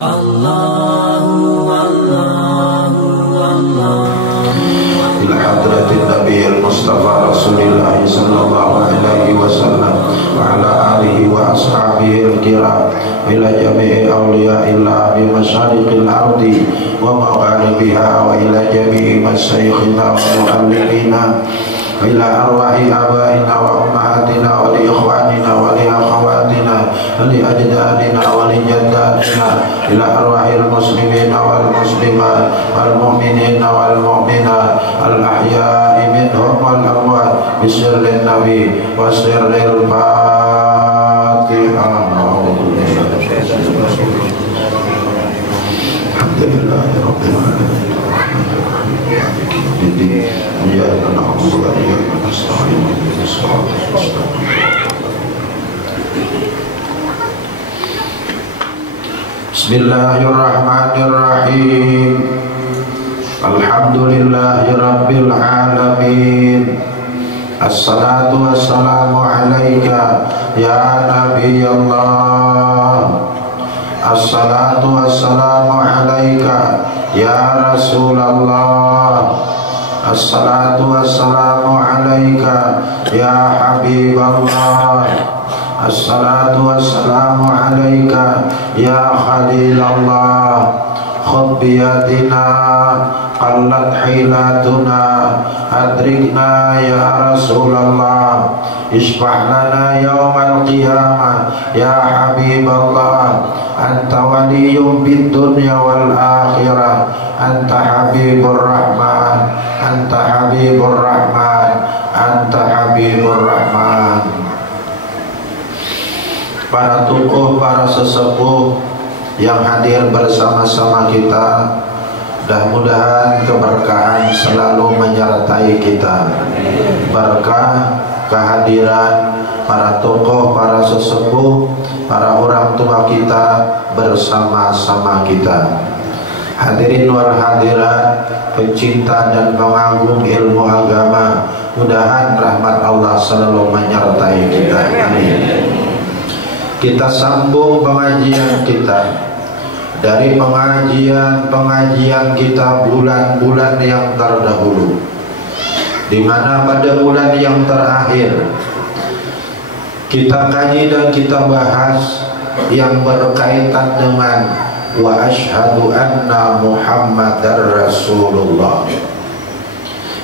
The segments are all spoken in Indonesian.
ila hadratin nabiyil mustafa rasulillah sallallahu alaihi wasallam wa ala alihi wa ashabihi al-kiram ila jami'i awliya'illah bi masyariqil ardi wa magharibiha wa ila jami'i masyayikhina wa muallimina ila arwahi abaina wa ummahatina wa li ikhwanina wa li akhawatina wa li ajdadina wa li jaddatina ila arwahil muslimina wal muslimat wal mu'minina wal mu'minat al ahya'i minhum wal amwat bisirrin nabi wa sirril fatihah. Alhamdulillahi rabbil alamin. إياك نعبد وإياك نستعين اهدنا الصراط المستقيم. بسم الله الرحمن الرحيم. الحمد لله رب العالمين. الصلاة والسلام عليك يا نبي الله. الصلاة والسلام عليك يا رسول الله. الصلاة والسلام عليك يا حبيب الله. الصلاة والسلام عليك يا خليل الله. خذ بيدنا قلت حيلتنا أدركنا يا رسول الله. اشفع لنا يوم القيامة يا حبيب الله. أنت ولي بالدنيا والآخرة. أنت حبيب الرحمن. أنت حبيب الرحمن. أنت حبيب الرحمن. Para tokoh, para sesepuh yang hadir bersama-sama kita, mudah-mudahan keberkahan selalu menyertai kita. Berkah kehadiran para tokoh, para sesepuh, para orang tua kita bersama-sama kita. Hadirin wal hadirat, pencinta dan pengagum ilmu agama, mudahan rahmat Allah selalu menyertai kita. Amin. Kita sambung pengajian kita dari pengajian kita bulan-bulan yang terdahulu, di mana pada bulan yang terakhir kita kaji dan kita bahas yang berkaitan dengan wa asyhadu anna Muhammadar Rasulullah.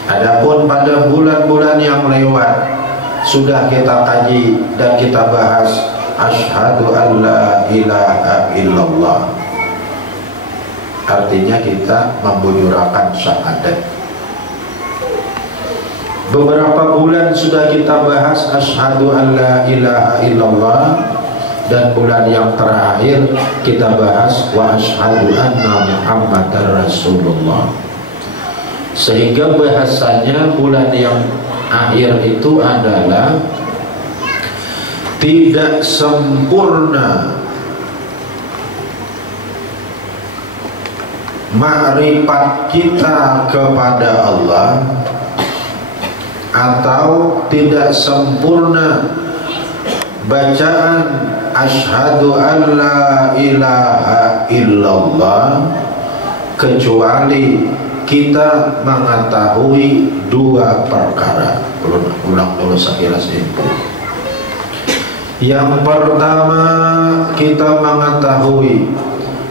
Adapun pada bulan-bulan yang lewat sudah kita kaji dan kita bahas asyhadu an la ilaha illallah. Artinya kita membujurakan syahadat. Beberapa bulan sudah kita bahas asyhadu an la ilaha illallah, dan bulan yang terakhir kita bahas wa asyhadu anna Muhammadar Rasulullah. Sehingga bahasanya bulan yang akhir itu adalah tidak sempurna makrifat kita kepada Allah, atau tidak sempurna bacaan asyhadu an la ilaha illallah, kecuali kita mengetahui dua perkara. Ulang dulu sekilas info. Yang pertama, kita mengetahui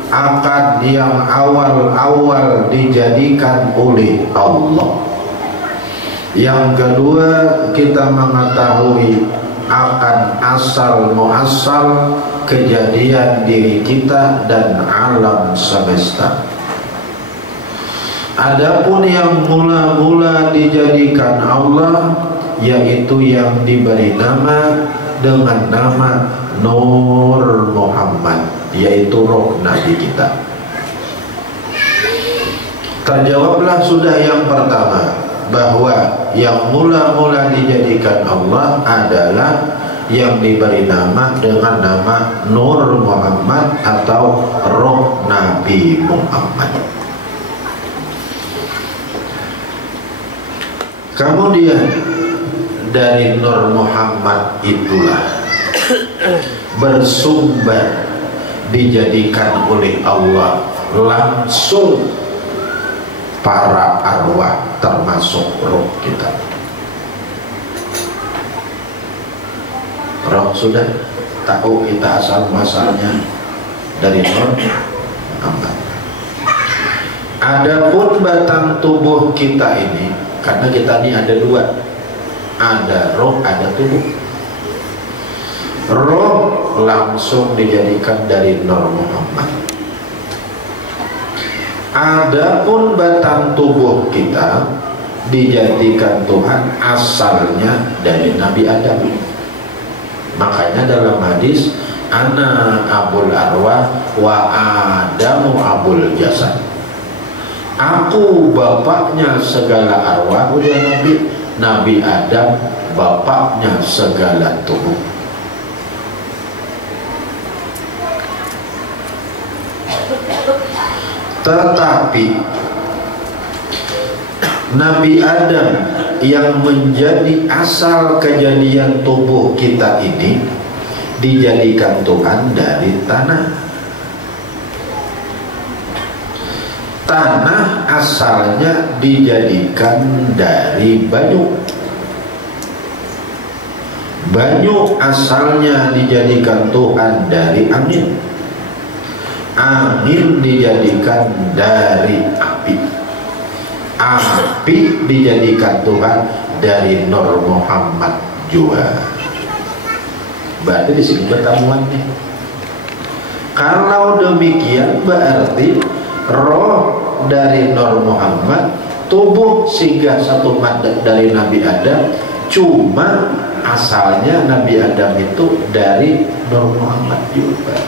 akad yang awal-awal dijadikan oleh Allah. Yang kedua, kita mengetahui akan asal muasal kejadian diri kita dan alam semesta. Adapun yang mula-mula dijadikan Allah, yaitu yang diberi nama dengan nama Nur Muhammad, yaitu roh Nabi kita. Terjawablah sudah yang pertama, bahwa yang mula-mula dijadikan Allah adalah yang diberi nama dengan nama Nur Muhammad atau roh Nabi Muhammad. Kemudian dari Nur Muhammad itulah bersumber dijadikan oleh Allah langsung para arwah termasuk roh kita. Roh sudah tahu kita asal muasalnya dari Nur Muhammad. Adapun batang tubuh kita ini, karena kita ini ada dua, ada roh, ada tubuh. Roh langsung dijadikan dari Nur Muhammad. Adapun batang tubuh kita dijadikan Tuhan asalnya dari Nabi Adam. Makanya dalam hadis, ana abul arwah wa adamu abul jasad. Aku bapaknya segala arwah, udah Nabi. Nabi Adam bapaknya segala tubuh. Tetapi Nabi Adam yang menjadi asal kejadian tubuh kita ini dijadikan Tuhan dari tanah. Tanah asalnya dijadikan dari banyu. Banyu asalnya dijadikan Tuhan dari angin. Angin dijadikan dari api. Api dijadikan Tuhan dari Nur Muhammad juga. Berarti di sini pertemuannya. Kalau demikian berarti roh dari Nur Muhammad, tubuh singgah satu madat dari Nabi Adam, cuma asalnya Nabi Adam itu dari Nur Muhammad juga.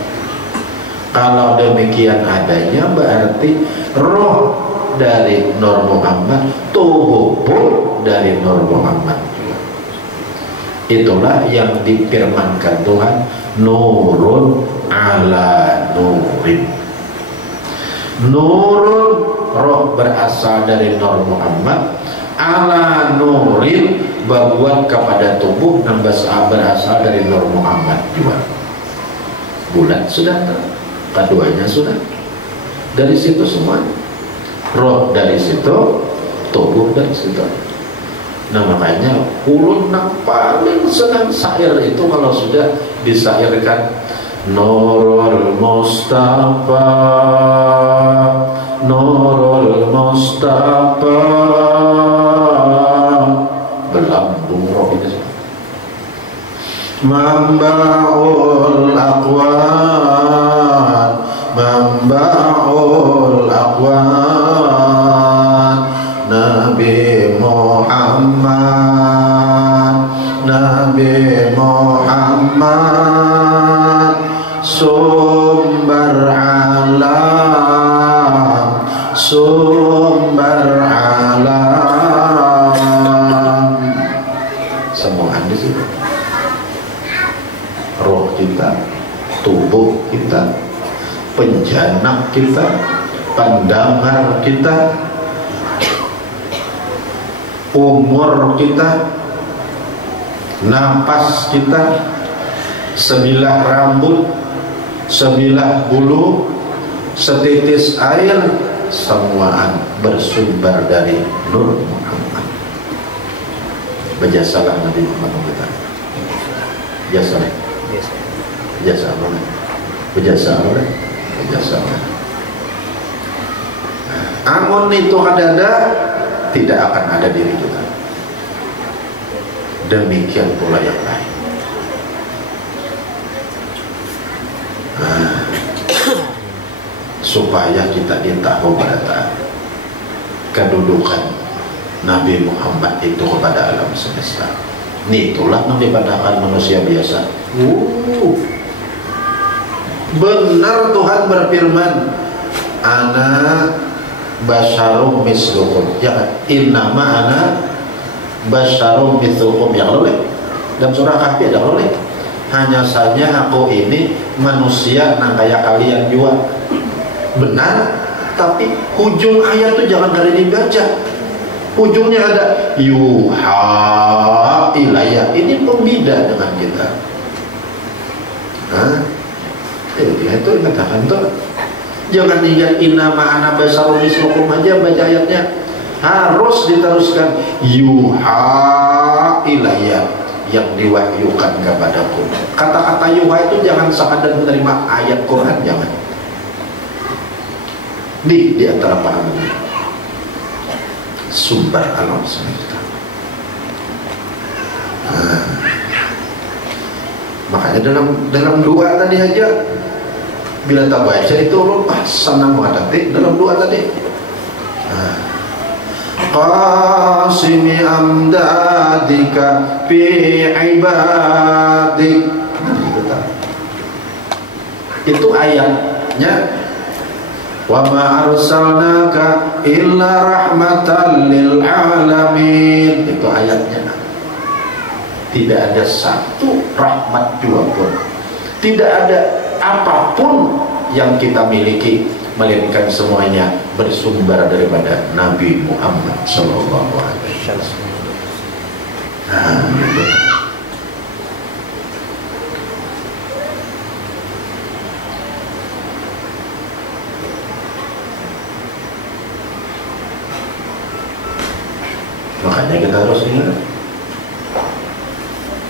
Kalau demikian adanya berarti roh dari Nur Muhammad, tubuh pun dari Nur Muhammad juga. Itulah yang difirmankan Tuhan, nurun ala nurin. Nurun, roh berasal dari Nur Muhammad, ala nurin, berbuat kepada tubuh yang berasal dari Nur Muhammad juga. Bulan sudah, keduanya sudah. Dari situ semua, roh dari situ, tubuh dari situ. Nah makanya ulun yang paling senang syair itu kalau sudah disyairkan Nurul Mustafa, Nurul Mustafa, berlambung roh itu. Mamba'ul aqwan, Mamba'ul aqwan, Nabi Muhammad, Nabi Muhammad, sumber alam, sumber alam. Semua di situ. Roh kita, tubuh kita, penjana kita, pendengar kita, umur kita, napas kita, sebilah rambut, sebilah bulu, setitis air, semuaan bersumber dari Nur Muhammad. Berjasalah Nabi Muhammad kita. Jasa, jasa apa? Berjasa apa? Berjasa. Amun itu ada, tidak akan ada diri kita. Demikian pula yang lain. Supaya kita tahu pada kedudukan Nabi Muhammad itu kepada alam semesta. Ini itulah yang dikatakan manusia biasa. Benar Tuhan berfirman, ana basyarum mislukum. Ya, innama ana basyarum mislukum. Yang oleh dalam surah Kahfi ada oleh. Hanya saja aku ini manusia yang kayak kalian juga. Benar, tapi ujung ayat itu jangan dari dibaca. Ujungnya ada yuha ilayya. Ini pembeda dengan kita. Itu katakan tuh. Jangan ingat inna ma'ana basarun mislukum aja baca ayatnya. Harus diteruskan yuha ilayya, yang diwahyukan kepadaku. Kata-kata yuha itu jangan sekadar menerima ayat Quran, jangan. Di antara paham ini sumber alam semesta. Makanya dalam doa tadi aja, bila tak baca itu lupa senang menghadapi dalam doa tadi. Qasimi amdadika fi ibadik. Itu ayatnya. Wa ma arsalnaka illa rahmatan lil alamin. Itu ayatnya. Tidak ada satu rahmat jua pun, tidak ada apapun yang kita miliki, melainkan semuanya bersumber daripada Nabi Muhammad Sallallahu Alaihi Wasallam. Makanya kita harus ingat,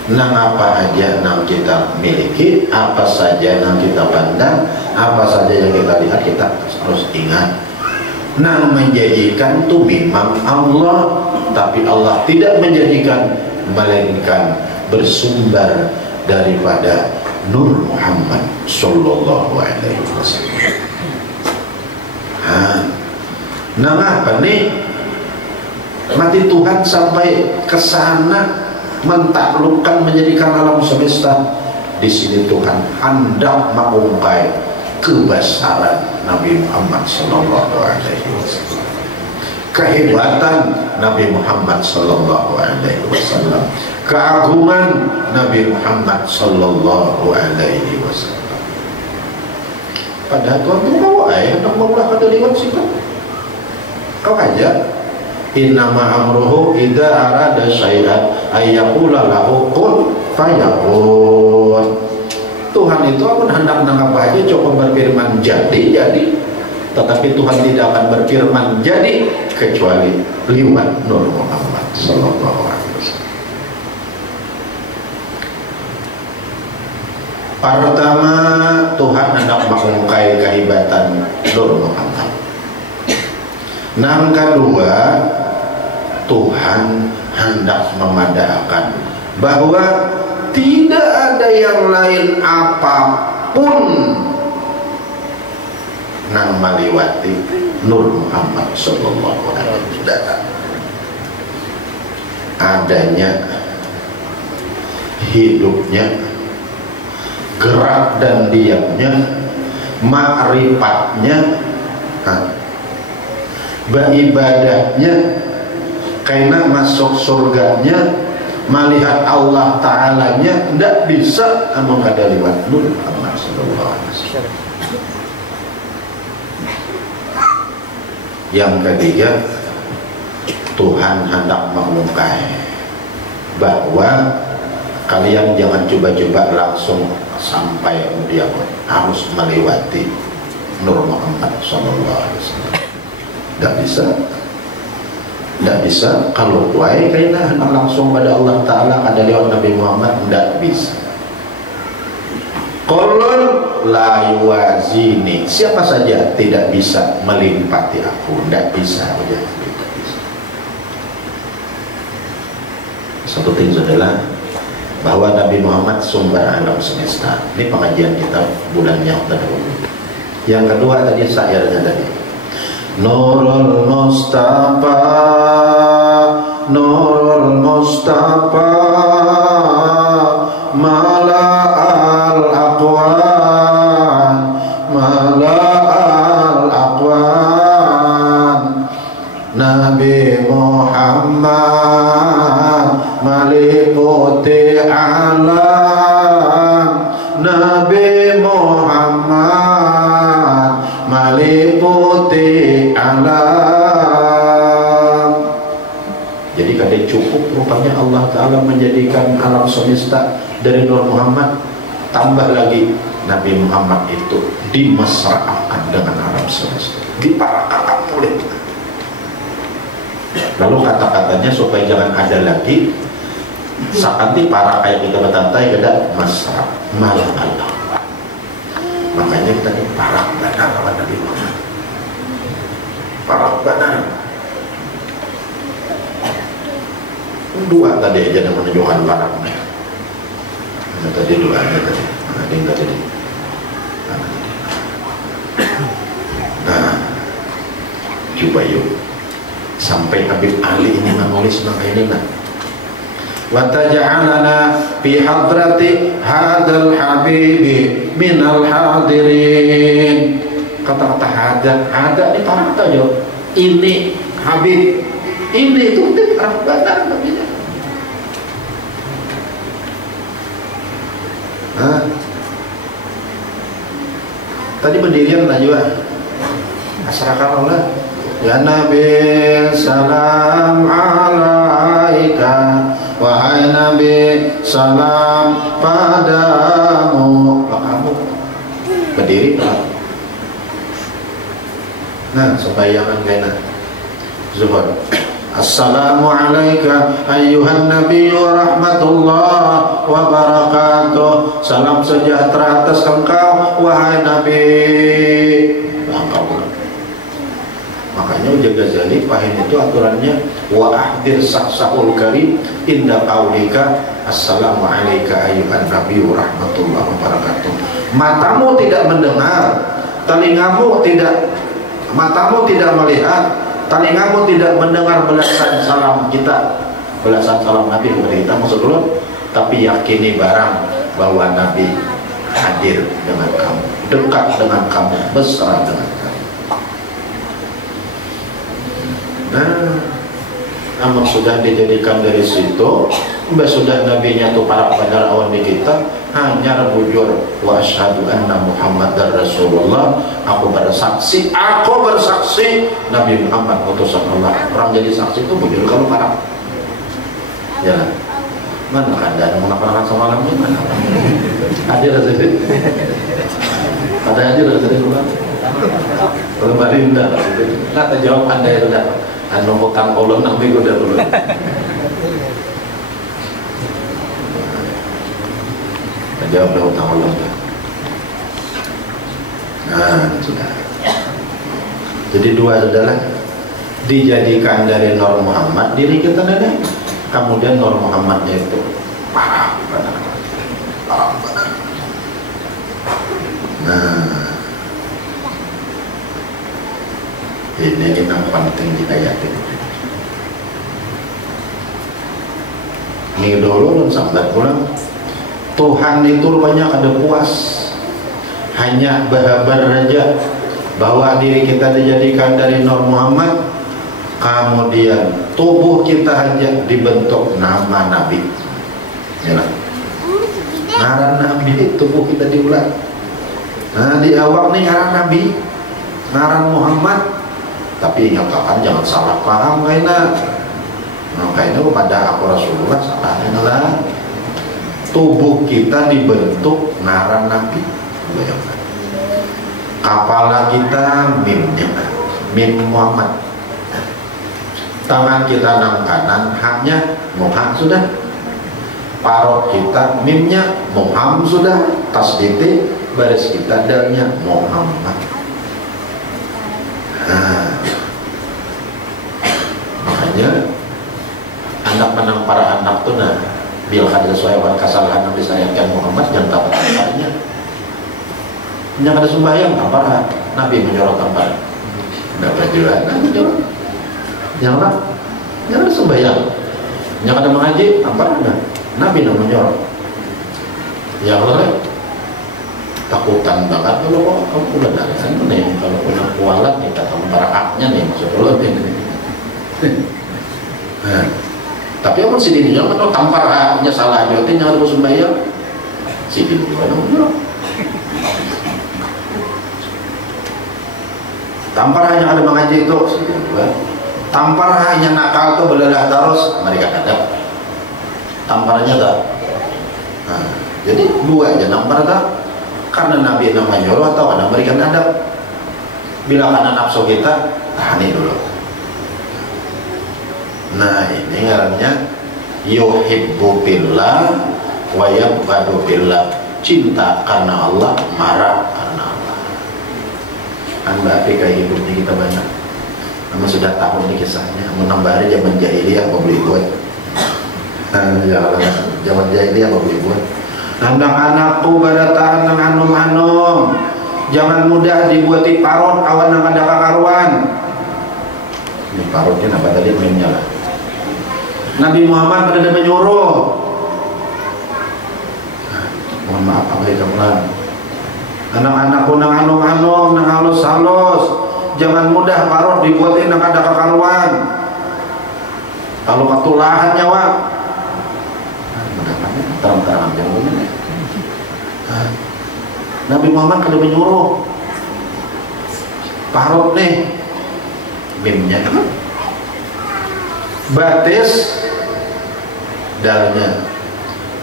nang apa aja nang kita miliki, apa saja nang kita pandang, apa saja yang kita lihat, kita harus ingat, nang menjadikan itu memang Allah, tapi Allah tidak menjadikan, melainkan bersumber daripada Nur Muhammad Sallallahu Alaihi Wasallam. Nang apa nih? Mati Tuhan sampai ke sana mentaklukkan, menjadikan alam semesta. Di sini Tuhan hendak mengungkai kebesaran Nabi Muhammad Sallallahu Alaihi Wasallam, kehebatan Nabi Muhammad Sallallahu Alaihi Wasallam, keagungan Nabi Muhammad Sallallahu Alaihi Wasallam. Padahal Tuhan itu tahu hendak memulahkan lewat situ. Kau aja. Innama amruhu idza arada syai'an ayyaqula lahu kun fayakun. Tuhan itu akan hendak nangkap aja coba berfirman jadi. Tetapi Tuhan tidak akan berfirman jadi kecuali lewat Nur Muhammad Sallallahu Alaihi Wasallam. Pertama, Tuhan hendak mengungkai kehebatan Nur Muhammad. Yang kedua, Tuhan hendak memandangkan bahwa tidak ada yang lain apapun yang melewati Nur Muhammad Sallallahu Alaihi Wasallam. Adanya, hidupnya, gerak dan diamnya, ma'rifatnya, beribadahnya, karena masuk surganya, melihat Allah Ta'alanya, tidak bisa mengada lewat Nur Muhammad Sallallahu Alaihi Wasallam. Yang ketiga, Tuhan hendak mengungkai bahwa kalian jangan coba-coba langsung sampai dia, harus melewati Nur Muhammad Sallallahu Alaihi Wasallam. Tidak bisa kalau kuai karena langsung pada Allah Ta'ala ada lewat Nabi Muhammad, tidak bisa. Qulun la yuwazini, siapa saja tidak bisa melimpati aku, tidak bisa. Satu ting adalah bahwa Nabi Muhammad sumber alam semesta. Ini pengajian kita bulan yang terdahulu. Yang kedua tadi syairnya tadi, Nurul Mustafa, Nurul Mustafa, Mala'al Aqwan, Mala'al Aqwan, Nabi Muhammad meliputi alam, Nabi Muhammad meliputi alam. Jadi kadang cukup rupanya Allah Ta'ala menjadikan alam semesta dari Nur Muhammad, tambah lagi Nabi Muhammad itu dimesraakan dengan alam semesta, diparakakan oleh kita. Lalu kata-katanya supaya jangan ada lagi sakanti para kayak kita bertantai kada mesra malah Allah. Makanya kita parak benar sama Nabi Muhammad, parak benar. Dua tadi aja yang menunjukkan paraknya. Tadi doanya tadi, ada yang tadi. Nah, coba yuk sampai Habib Ali ini menulis makanya nah. Wa taj'alana fi hadrati hadzal habibi minal hadirin. Kata-kata hada ini parak aja. Ini Habib, ini itu benar namanya. Tadi pendirian najwa masyarakat Allah. Ya Nabi salam alaika, wahai Nabi salam padamu. Kamu berdiri tak? Nah, supaya jangan kena zuhur. Assalamu alaika ayyuhan nabiyyu rahmatullah wa barakatuh. Salam sejahtera atas engkau wahai Nabi. Makanya Uja Ghazali pahin itu aturannya wa ahdir sahsahul karim inda qaulika assalamu alaika ayyuhan nabiyyu rahmatullah wa barakatuh. Matamu tidak mendengar, telingamu tidak, matamu tidak melihat, telingamu tidak mendengar belasan salam kita, belasan salam Nabi kepada kita, maksud dulu, tapi yakini barang bahwa Nabi hadir dengan kamu, dekat dengan kamu, besar dengan kamu. Nah, namun sudah dijadikan dari situ, sudah nabinya itu para benar awan di kita, hanya bujur wa asyhadu anna Muhammadar Rasulullah. Aku bersaksi Nabi Muhammad utusan Allah. Orang jadi saksi itu bujur kalau para ya mana ada yang mengatakan semalamnya mana hadir saja ada hadir saja kalau barinda nggak terjawab anda itu dah anu hutang ulun nabi udah dulu. Jawab dah hutang ulun. Nah, sudah. Jadi dua adalah dijadikan dari Nur Muhammad diri kita ada. Kemudian Nur Muhammadnya itu parah benar. Nah, ini yang penting dikayatin. Ini dulu sampai pulang. Tuhan itu rupanya ada puas, hanya berhabar saja bahwa diri kita dijadikan dari Nur Muhammad, kemudian tubuh kita hanya dibentuk nama Nabi. Ya, ngaran Nabi, tubuh kita diulang. Nah, di awal nih ngaran Nabi, ngaran Muhammad. Tapi ingat kapan jangan salah paham kayaknya. Nah, kayaknya pada aku Rasulullah salahnya lah. Tubuh kita dibentuk ngaran Nabi. Bayangkan. Kepala kita mimnya, mim Muhammad. Tangan kita nang kanan haknya Muhammad sudah. Parok kita mimnya Muhammad sudah. Tasditi baris kita dalnya Muhammad. Nah, makanya anak menang para anak tuh nah bil hadir sesuai kesalahan yang disayangkan Muhammad jangan tampaknya jangan ada sembahyang apa Nabi menyorot tampar tidak berjualan jangan ada sembahyang jangan ada mengaji apa Nabi yang menyorot ya Allah takutan banget kalau kamu udah darisan nih kalau punya kualat nih kata barakatnya nih maksud Allah ini. Nah, tapi apa sih ini jangan kalau tampar hanya salah aja jangan ada sembahyang si ini juga tampar hanya ada mengaji itu si juga tampar hanya nakal tuh belalah terus mereka ada tamparnya tak. Nah, jadi dua aja nampar tak Karena Nabi nama nyuruh atau ada berikan adab. Bila karena nafsu kita, tahani dulu. Nah ini ngarannya yuhibbu billah wa yabghadu billah. Cinta karena Allah, marah karena Allah. Anda kayak hidupnya kita banyak. Kamu sudah tahu nih kisahnya. Menambah zaman jahiliyah apa boleh buat? Zaman jahiliyah apa boleh buat? Anak-anakku pada tahan nang anum-anum. Jangan mudah dibuati parot awan nang ada kakaruan. Ini parotnya apa tadi mainnya lah. Nabi Muhammad pada menyuruh. Mohon maaf apa itu lah. Anak-anakku nang anum-anum, nang halus-halus. Jangan mudah parot dibuatin nang ada kakaruan. Kalau ketulahan nyawa. Terang-terang jangan ini. Nabi Muhammad kada menyuruh parot nih mimnya batis dalnya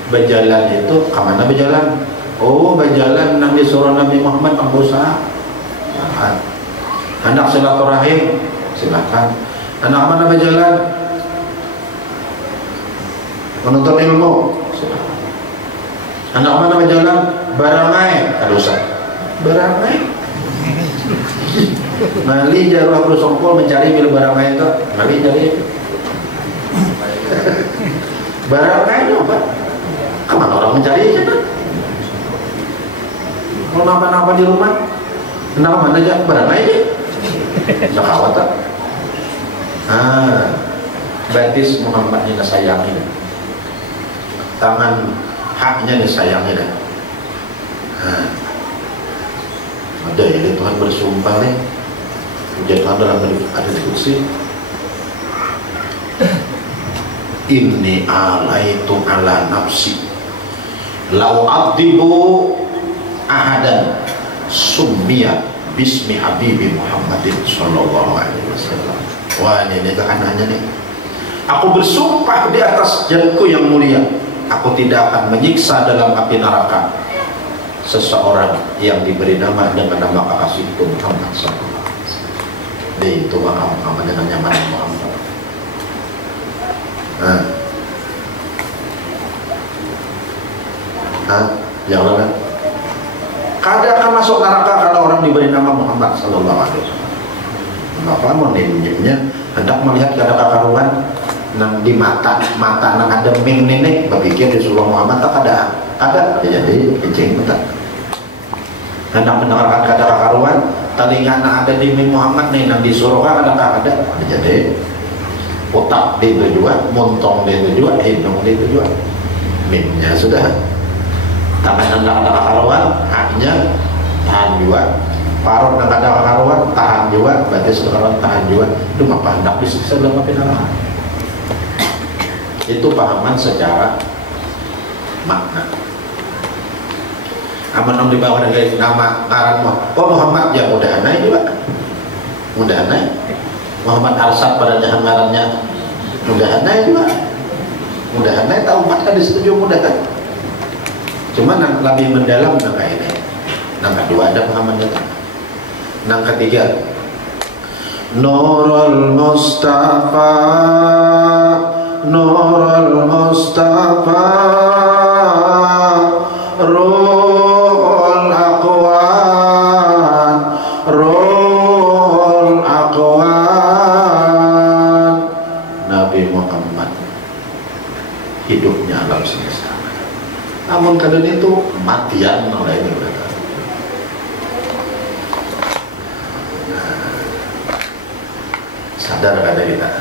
berjalan itu kemana berjalan? Oh berjalan Nabi suruh Nabi Muhammad berusaha. Anak silaturahim silakan. Anak mana berjalan? Menuntut ilmu silakan. Anak mana berjalan? Barangai, ada usah. Barangai. Mali jaruh bersongkol mencari bila barangai itu. Mali cari. Barangai itu apa? Kemana orang mencari aja? Kalau napa-napa di rumah, kenapa mana aja? Barangai aja. Tidak khawatir. Batis Muhammadnya disayangi. Tangan haknya disayangi dah. Ada ya Tuhan bersumpah nih. Puji Tuhan dalam ada diskusi. Inni alaitu ala nafsi lau abdibu ahadan summiya bismi habibi Muhammadin sallallahu alaihi wasallam. Wah ini tekanannya nih. Aku bersumpah di atas jadku yang mulia, aku tidak akan menyiksa dalam api neraka seseorang yang diberi nama dengan nama kekasih itu Muhammad SAW. Dia itu Muhammad dengan nyaman Muhammad. Jangan kan? Kada akan masuk neraka kalau orang diberi nama Muhammad Sallallahu Alaihi Wasallam. Maka menimnya hendak melihat kada kakaruan nang di mata nang ada ming nenek berpikir di surah Muhammad tak ada jadi kencing betul. Hendak mendengarkan kata kakaruan telinga nang ada di ming Muhammad nih nang di surah ada jadi otak dia itu juga, montong dia itu juga, hidung dia itu juga. Mingnya sudah. Tangan nang ada kakaruan, haknya tahan juga. Parut nang ada kakaruan, tahan juga. Berarti sekarang tahan juga. Itu apa hendak disiksa dalam api neraka. Itu pahaman secara makna. Aman om dibawa dari nama ngaran Muhammad ya mudah naik juga, mudah naik. Muhammad Arsad pada jahan ngarannya mudah naik juga, mudah naik. Tahu umat kan disetujui mudah kan. Cuma yang lebih mendalam nang ini. Nang kedua ada pahaman itu. Nang ketiga Nurul Mustafa, Nurul Mustafa, Ruhul Aqwan, Ruhul Aqwan. Nabi Muhammad hidupnya alam semesta. Namun kadang itu matian oleh ini mereka. Sadar kada kita.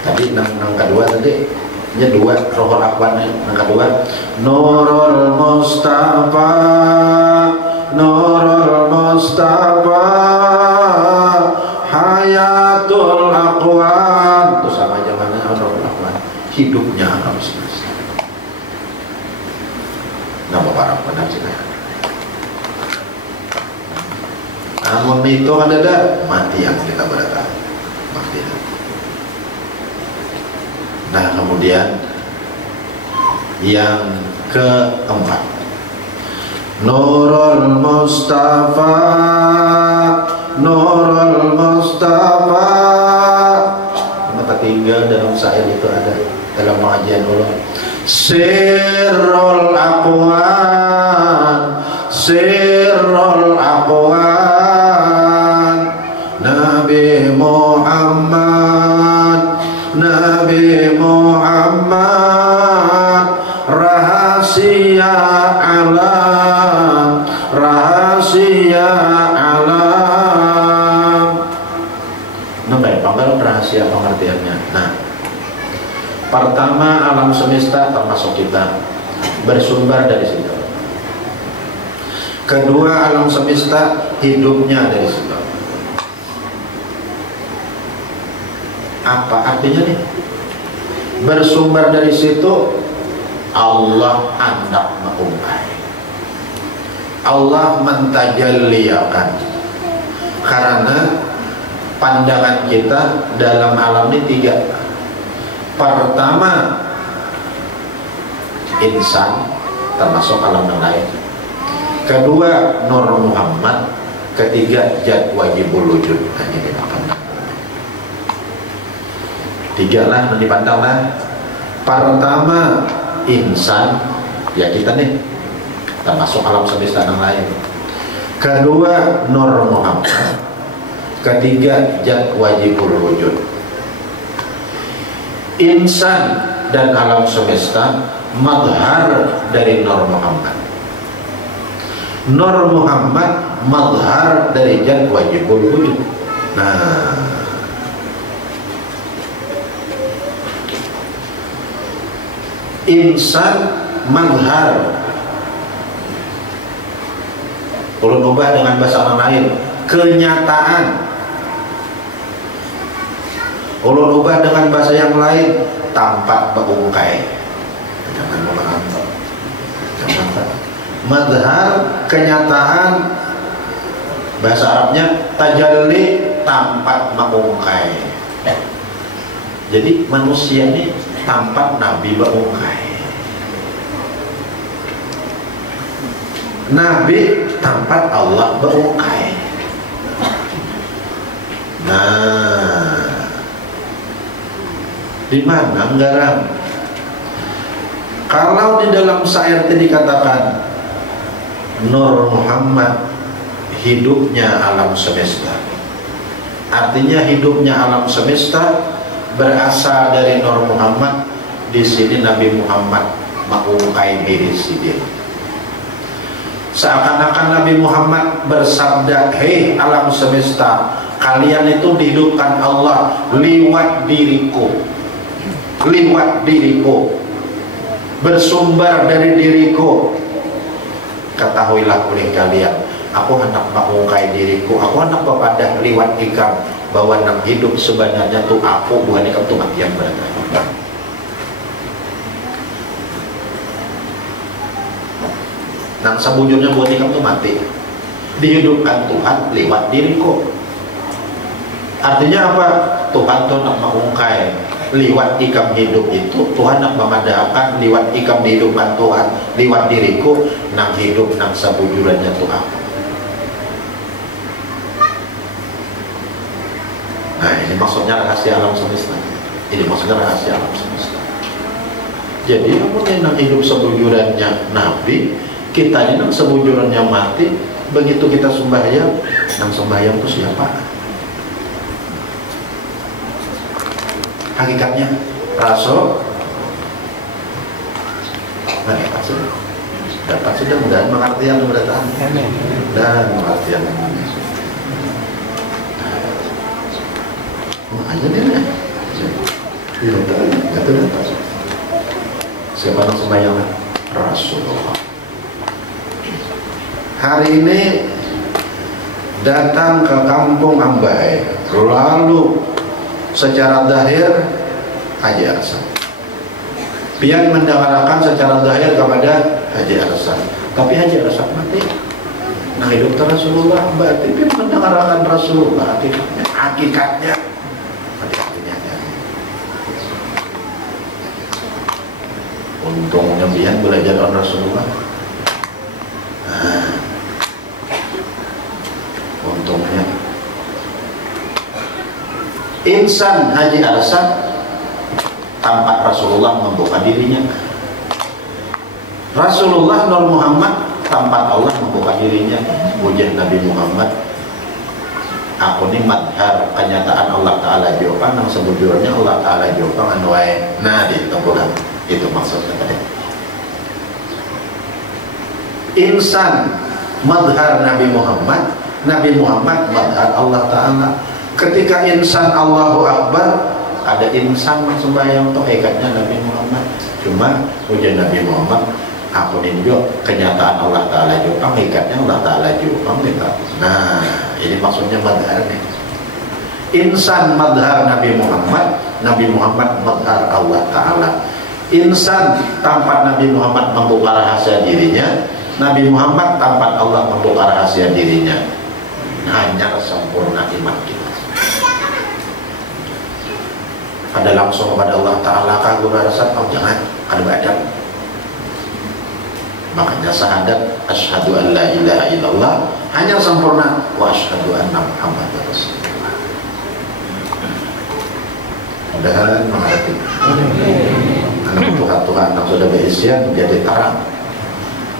Tadi nang kedua tadi nya dua rohul aqwan nang kedua Nurul Mustafa, Nurul Mustafa, Hayatul Aqwan. Itu sama aja mana Nurul Aqwan, hidupnya alam semesta. Nama para benar sih. Namun itu ada mati yang kita berada mati. Nah kemudian yang keempat Nurul Mustafa, Nurul Mustafa. Yang ketiga dalam syair itu ada dalam pengajian ulun. Sirrul aqwan, Sirrul aqwan, Nabi Muhammad, Nabi Muhammad, rahasia alam, rahasia alam. Nah, baik, panggilan rahasia pengertiannya. Nah, pertama alam semesta termasuk kita bersumber dari situ. Kedua alam semesta hidupnya dari situ. Apa artinya nih? Bersumber dari situ, Allah hendak mengungkap, Allah mentajalliakan. Karena pandangan kita dalam alam ini tiga. Pertama, insan, termasuk alam yang lain. Kedua, Nur Muhammad. Ketiga, Jad Wajibul Wujud. Hanya dipandang. Tiga lah, dipandang lah. Pertama, insan, ya kita nih, termasuk alam semesta yang lain. Kedua, Nur Muhammad. Ketiga, Jad Wajibul Wujud. Insan dan alam semesta madhar dari Nur Muhammad. Nur Muhammad madhar dari Jad Wajibul Wujud. Nah, insan madhar, kalau ubah dengan bahasa lain, kenyataan. Kalau ubah dengan bahasa yang lain, tampak bengkai. Jangan memahami. Madhar, kenyataan, bahasa Arabnya tajalli, tampak bengkai. Jadi manusia ini tampak Nabi bengkai. Nabi tampak Allah bengkai. Nah, di mana anggaran? Kalau di dalam syair tadi dikatakan Nur Muhammad hidupnya alam semesta, artinya hidupnya alam semesta berasal dari Nur Muhammad. Di sini Nabi Muhammad mengungkai diri sendiri. Seakan-akan Nabi Muhammad bersabda, hei alam semesta, kalian itu dihidupkan Allah lewat diriku, lewat diriku, bersumber dari diriku. Ketahuilah oleh kalian, aku hendak mengungkai diriku, aku hendak kepada lewat ikam bahwa nang hidup sebenarnya tuh aku, bukan ikam tuh mati yang berada. Nang sebujurnya buat ikam tuh mati, dihidupkan Tuhan lewat diriku. Artinya apa? Tuhan tuh nak mengungkai lewat ikam hidup itu, Tuhan nak memadahkan lewat ikam dihidupkan Tuhan lewat diriku, nang hidup nang sebujurannya tuh aku. Nah, ini maksudnya rahasia alam semesta. Ini maksudnya rahasia alam semesta. Jadi mungkin nang hidup sebujurannya Nabi, kita ini nang sebujurannya mati. Begitu kita sembahyang, nang sembahyang itu siapa? Hakikatnya Rasul dapat sudah mudah pengertian keberadaan dan pengertian makanya dia siapa yang sembahyang? Rasulullah. Hari ini datang ke kampung Ambai, lalu secara zahir Haji Arsan, pian mendengarkan secara zahir kepada Haji Arsan, tapi Haji Arsan mati. Nah, hidup Rasulullah berarti pian mendengarkan Rasulullah hakikatnya. Untungnya pian belajar on Rasulullah. Nah, untungnya insan Haji Arsyad tampak Rasulullah membuka dirinya. Rasulullah Nur Muhammad tampak Allah membuka dirinya. Ujian Nabi Muhammad, aku ni madhar kenyataan Allah Ta'ala jawab yang sebujurnya Allah Ta'ala jawab anwai. Nah itu bukan, itu maksudnya tadi. Insan madhar Nabi Muhammad, Nabi Muhammad madhar Allah Ta'ala. Ketika insan Allahu Akbar, ada insan yang sembahyang untuk ikatnya Nabi Muhammad. Cuma ujian Nabi Muhammad, aku ini juga kenyataan Allah Ta'ala juga, ikatnya Allah Ta'ala juga gitu. Nah ini maksudnya madhar nih. Insan madhar Nabi Muhammad, Nabi Muhammad madhar Allah Ta'ala. Insan tampak Nabi Muhammad membuka rahasia dirinya, Nabi Muhammad tampak Allah membuka rahasia dirinya. Hanya sempurna iman kita. Ada langsung kepada Allah Ta'ala kah guna rasa? Oh jangan, ada badan. Makanya syahadat asyhadu an la ilaha illallah hanya sempurna wa asyhadu anna Muhammadar Rasulullah. Mudah-mudahan mengerti. Anak Tuhan yang sudah berisian menjadi terang.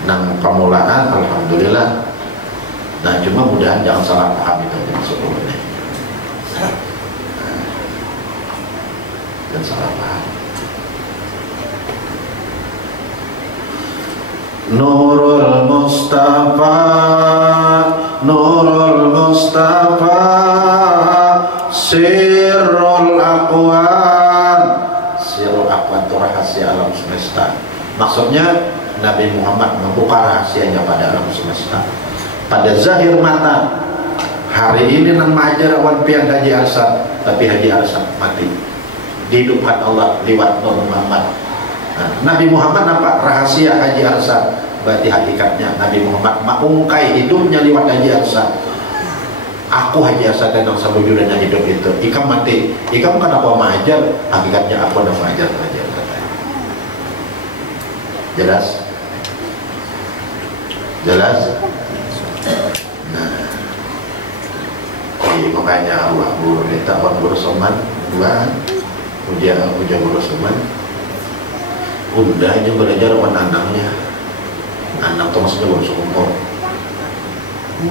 Nang permulaan alhamdulillah. Nah cuma mudahan jangan salah paham itu aja maksudnya. Dan salah paham. Nurul Mustafa, Nurul Mustafa, Sirrul Aqwan. Sirrul Aqwan itu rahasia alam semesta. Maksudnya Nabi Muhammad membuka rahasianya pada alam semesta. Pada zahir mata, hari ini nang majar awan pian Haji Arsyad, tapi Haji Arsyad mati. Dihidupkan Allah lewat Nur Muhammad. Nah, Nabi Muhammad nampak rahasia Haji Arsyad, berarti hakikatnya Nabi Muhammad mengungkai hidupnya lewat Haji Arsyad. Aku Haji Arsyad dan sabujurnya hidup itu. Ikam mati, ikam kan apa majar, hakikatnya aku dan majar Haji Arsyad. Jelas? Jelas? Nah, makanya Allah guru kita guru soman dua. Ujian guru soman undahnya belajar anaknya. Anak itu maksudnya guru sekumpul.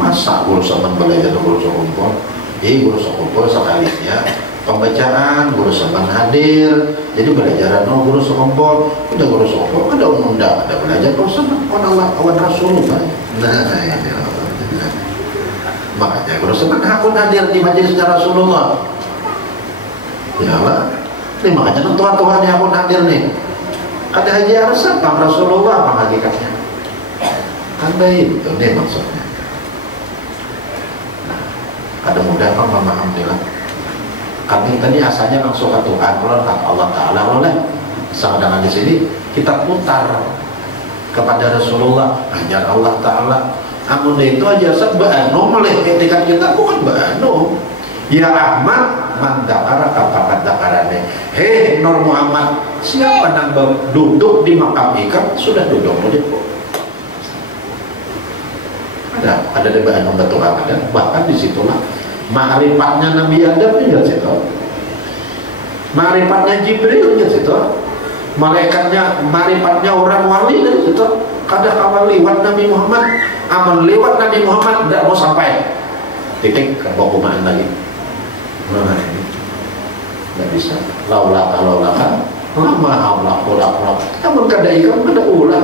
Masa guru soman belajar guru sekumpul? Guru sekumpul sekalinya pembacaan, guru soman hadir. Jadi belajaran guru sekumpul. Udah guru sekumpul, ada undang, ada belajar guru soman. Allah awan Rasulullah. Nah ini makanya guru soman hakun hadir di majelisnya Rasulullah. Ya Allah, ini makanya Tuhan yang pun hadir nih. Kata Haji Arsyad, Pak Rasulullah apa hakikatnya? Anda itu nih maksudnya. Nah, ada mudah kan memahamilah. Kami tadi asalnya langsung ke Tuhan, kalau kata Allah Ta'ala oleh sama dengan di sini kita putar kepada Rasulullah, hanya Allah Ta'ala. Amun itu aja sebanu meleh ketika kita bukan banu. Ya Ahmad mandakara kapakat dakarane. Hei Nur Muhammad, siapa yang duduk di makam ikam sudah duduk di ada debat nomor Tuhan ada, bahkan disitulah ma'rifatnya Nabi Adam juga situ, ma'rifatnya Jibril juga situ, ma'rifatnya orang wali dari situ. Kadang awal lewat Nabi Muhammad, aman lewat Nabi Muhammad tidak mau sampai titik ke bakumaan lagi. Nah ini nggak bisa. Laulah kalau laka lama Allah pulang. Namun kada ikam kada ulah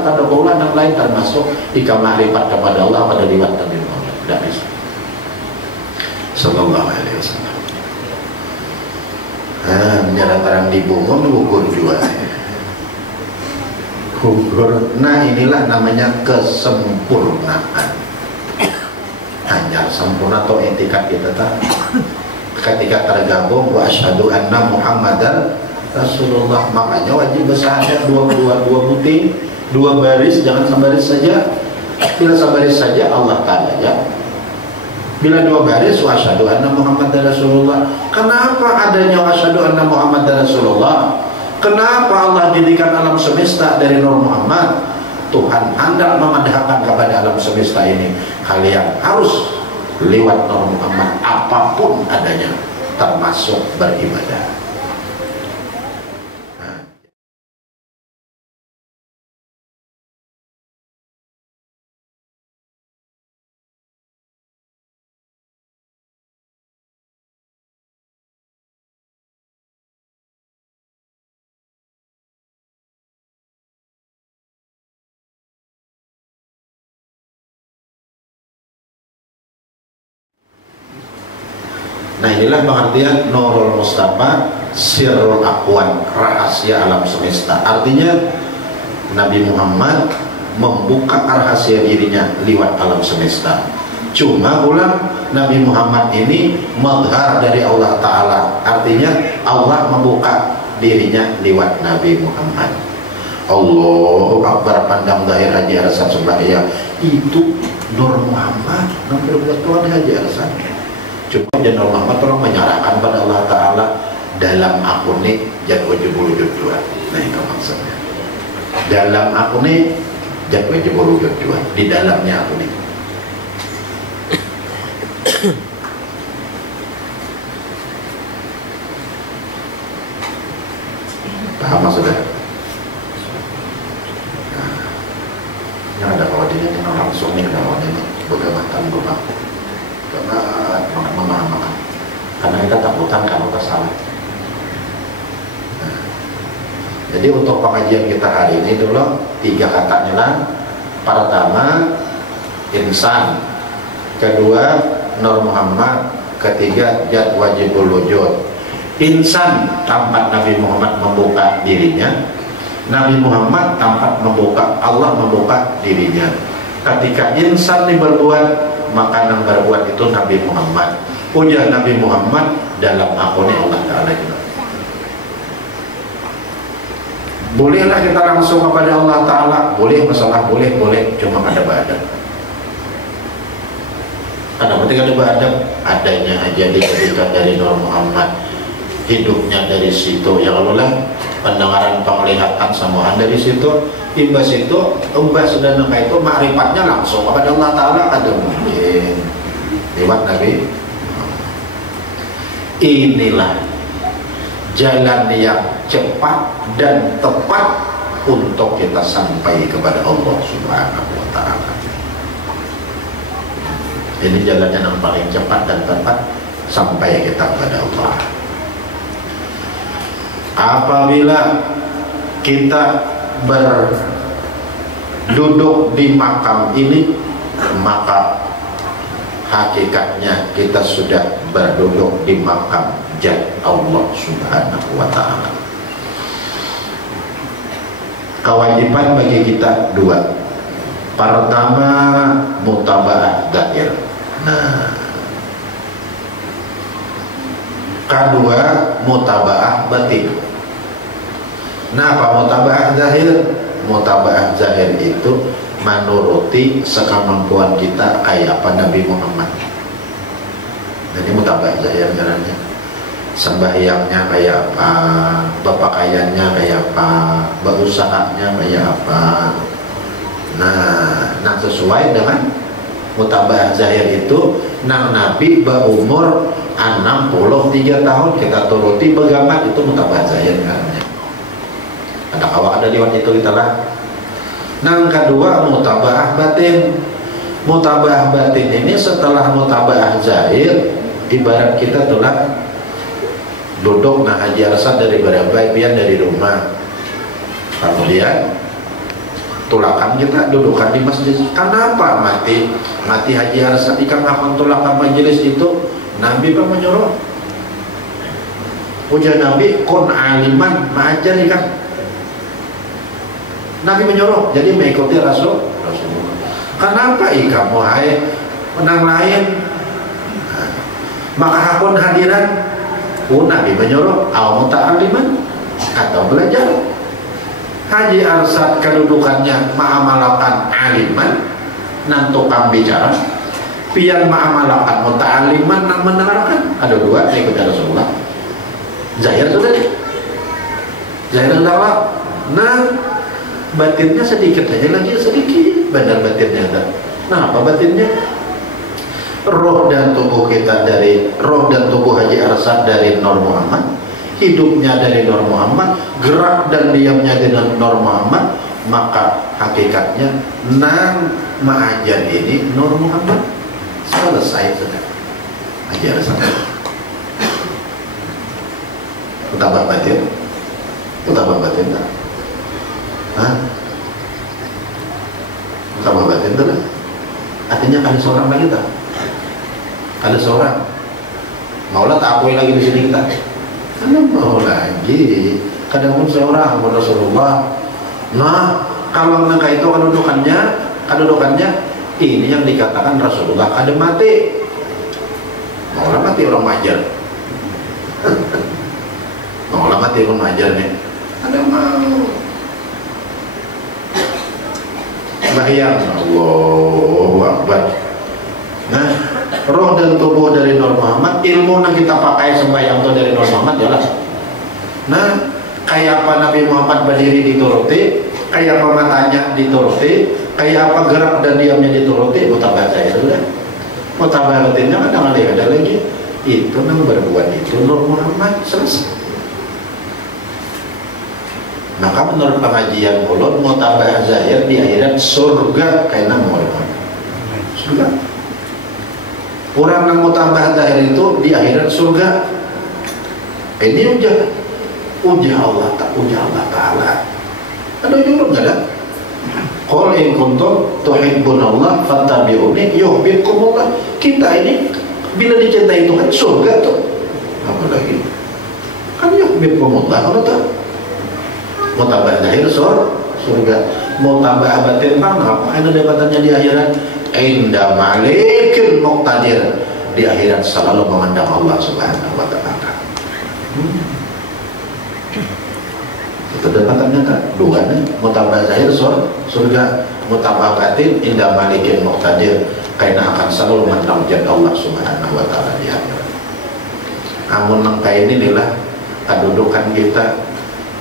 yang lain termasuk ikam ma'rifat kepada Allah pada lewat Nabi Muhammad tidak bisa. Sallallahu alaihi wasallam. Menyerang terang di bumi gugur juga. Gugur. Nah inilah namanya kesempurnaan. Hanya sempurna atau etikat kita tak. Ketika tergabung wa asyhadu anna Muhammadar Rasulullah, makanya wajib bersyahadat dua putih, dua baris, jangan sebaris saja. Bila sebaris saja Allah Ta'ala ya. Bila dua baris wa asyhadu anna Muhammadar Rasulullah. Kenapa adanya wa asyhadu anna Muhammadar Rasulullah? Kenapa Allah dirikan alam semesta dari Nur Muhammad? Tuhan hendak memadahkan kepada alam semesta ini, kalian harus lewat Nur Muhammad apapun adanya, termasuk beribadah. Nah, inilah pengertian Nurul Mustafa Sirrul Akwan, rahasia alam semesta. Artinya Nabi Muhammad membuka rahasia dirinya lewat alam semesta. Cuma ulang, Nabi Muhammad ini mazhar dari Allah Ta'ala. Artinya Allah membuka dirinya lewat Nabi Muhammad. Allahu Akbar, pandang daerah Haji Arsan sebaya itu Nur Muhammad, nomor Tuhan Haji Arsan. Cuma Nur Muhammad tolong menyerahkan pada Allah Ta'ala dalam akun ini jadwal wujud dua. Nah, itu maksudnya. Dalam akun ini jadwal wujud dua, di dalamnya akun ini. Paham maksudnya? Nah, yang ada kawannya langsung nih, kawannya bergamatan rumah. Karena memahami, karena kita takutan kalau kita salah. Nah, jadi untuk pengajian kita hari ini dulu 3 katanya lah. Pertama, insan. Kedua, Nur Muhammad. Ketiga, Jad Wajibul Wujud. Insan tempat Nabi Muhammad membuka dirinya. Nabi Muhammad tempat membuka, Allah membuka dirinya. Ketika insan ini berbuat, maka yang berbuat itu Nabi Muhammad. Ujar Nabi Muhammad dalam akunnya Allah Ta'ala juga. Bolehlah kita langsung kepada Allah Ta'ala. Boleh, masalah boleh, cuma ada badan. Karena ketika ada badan, adanya aja ketika dari Nur Muhammad, hidupnya dari situ, ya Allah, pendengaran, penglihatan semuaan dari situ. Imbas itu, sudah nampak itu, makrifatnya langsung kepada Allah Ta'ala ada mungkin lewat Nabi. Inilah jalan yang cepat dan tepat untuk kita sampai kepada Allah Subhanahu wa Ta'ala. Ini jalannya yang paling cepat dan tepat sampai kita kepada Allah. Apabila kita berduduk di makam ini, maka hakikatnya kita sudah berduduk di makam Jat Allah Subhanahu wa Ta'ala. Kewajiban bagi kita 2. Pertama, mutaba'ah zahir. Nah, kedua, mutaba'ah batin. Nah, apa mutaba'ah zahir? Mutaba'ah zahir itu menuruti sekemampuan kita kayak apa Nabi Muhammad. Jadi mutaba'ah zahir caranya. Sembahyangnya kayak apa, berpakaiannya kayak apa, berusahanya kayak apa. Nah, sesuai dengan mutaba'ah zahir itu, Nabi berumur 63 tahun kita turuti begamat, itu mutaba'ah zahir caranya. Ada awak ada lewat itu kita lah. Yang kedua, mutaba'ah batin. Mutaba'ah batin ini setelah mutaba'ah zahir, ibarat kita tulah duduk nah Haji Arsan dari bagian dari rumah, kemudian tulakan kita dudukan di masjid. Kenapa mati Haji Arsan ikan akan tulakan majelis itu? Nabi pun menyuruh. Ujar Nabi, kun aliman ma'ajar ikan. Nabi menyuruh, jadi mengikuti Rasulullah. Kenapa kamu hai menang lain? Nah, maka hakun hadiran. Nabi menyuruh au muta'alliman atau belajar. Haji Arsan kedudukannya ma'amalakan aliman nan tukang bicara, pian ma'amalakan muta'alliman nan mendengarkan. Ada 2 ikut Rasulullah. Zahir sudah deh. Zahir sudah. Nah, batinnya sedikit aja lagi, sedikit benar batinnya. Nah, apa batinnya? Roh dan tubuh kita dari roh dan tubuh Haji Arsad dari Nur Muhammad, hidupnya dari Nur Muhammad, gerak dan diamnya dengan Nur Muhammad, maka hakikatnya nama ajan ini Nur Muhammad. Selesai sudah. Haji Arsad. Utama batin, utama batin tak? Hah? Utama batin tak? Artinya ada seorang lagi tak? Ada seorang. Maulah tak akui lagi di sini kita. Karena mau lagi. Kadang-kadang seorang Rasulullah. Nah, kalau mereka itu kedudukannya ini yang dikatakan Rasulullah ada mati. Maulah mati orang wajar. Maulah mati orang wajar nih. Ada mau. Bayang Allahu Akbar. Nah, roh dan tubuh dari Nur Muhammad, ilmu yang kita pakai sembahyang itu dari Nur Muhammad jelas. Nah, kayak apa Nabi Muhammad berdiri dituruti, kayak apa matanya dituruti, kayak apa gerak dan diamnya dituruti, mutabah saya sudah. Mutabah batinnya kadang ada lagi. Itu yang berbuat itu Nur Muhammad, selesai. Maka menurut pengajian ulun mutabah zahir di akhirat surga kayak nama orang. Surga. Orang yang mutabah zahir itu di akhirat surga. Ini ujar Allah Ta'ala. Ada jurus enggak ada? Qul in kuntum tuhibbunallah fattabi'uni yuhibbukumullah. Kita ini bila dicintai Tuhan surga tuh. Apa lagi? Kan yuhibbukumullah kalau tak. Mau tambah zahir surga, mau tambah batin apa? Ada debatannya di akhirat. Inda malikil muqtadir, di akhirat selalu memandang Allah Subhanahu wa ta'ala. Itu debatannya kan dua nih. Mau tambah zahir surga, mau tambah batin inda malikil muqtadir, karena akan selalu memandang jannah Allah Subhanahu wa ta'ala di akhirat. Namun nangka ini inilah kedudukan kita.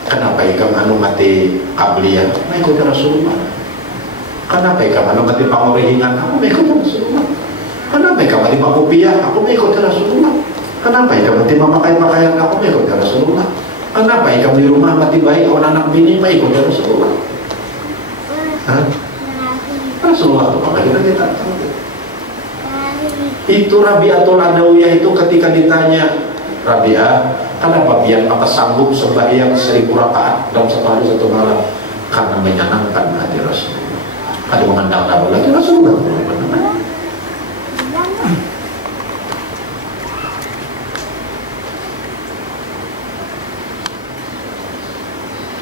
Kenapa ikam anu mati qabliyah? Nah, ikut Rasulullah. Kenapa ikam anu mati pangorihingan? Aku ikut Rasulullah. Kenapa ikam mati pakupiah? Aku ikut Rasulullah. Kenapa ikam mati memakai pakaian? Aku ikut Rasulullah. Kenapa ikam di rumah mati baik orang anak bini? Ikut Rasulullah. Hah? Rasulullah itu apa kita? Itu Rabi'atul Adawiyah itu ketika ditanya, Rabi'ah, kenapa biar maka sanggup sembahyang 1000 rakaat dalam satu hari satu malam? Karena menyenangkan hati Rasulullah. Ada memandang tahu lagi Rasulullah.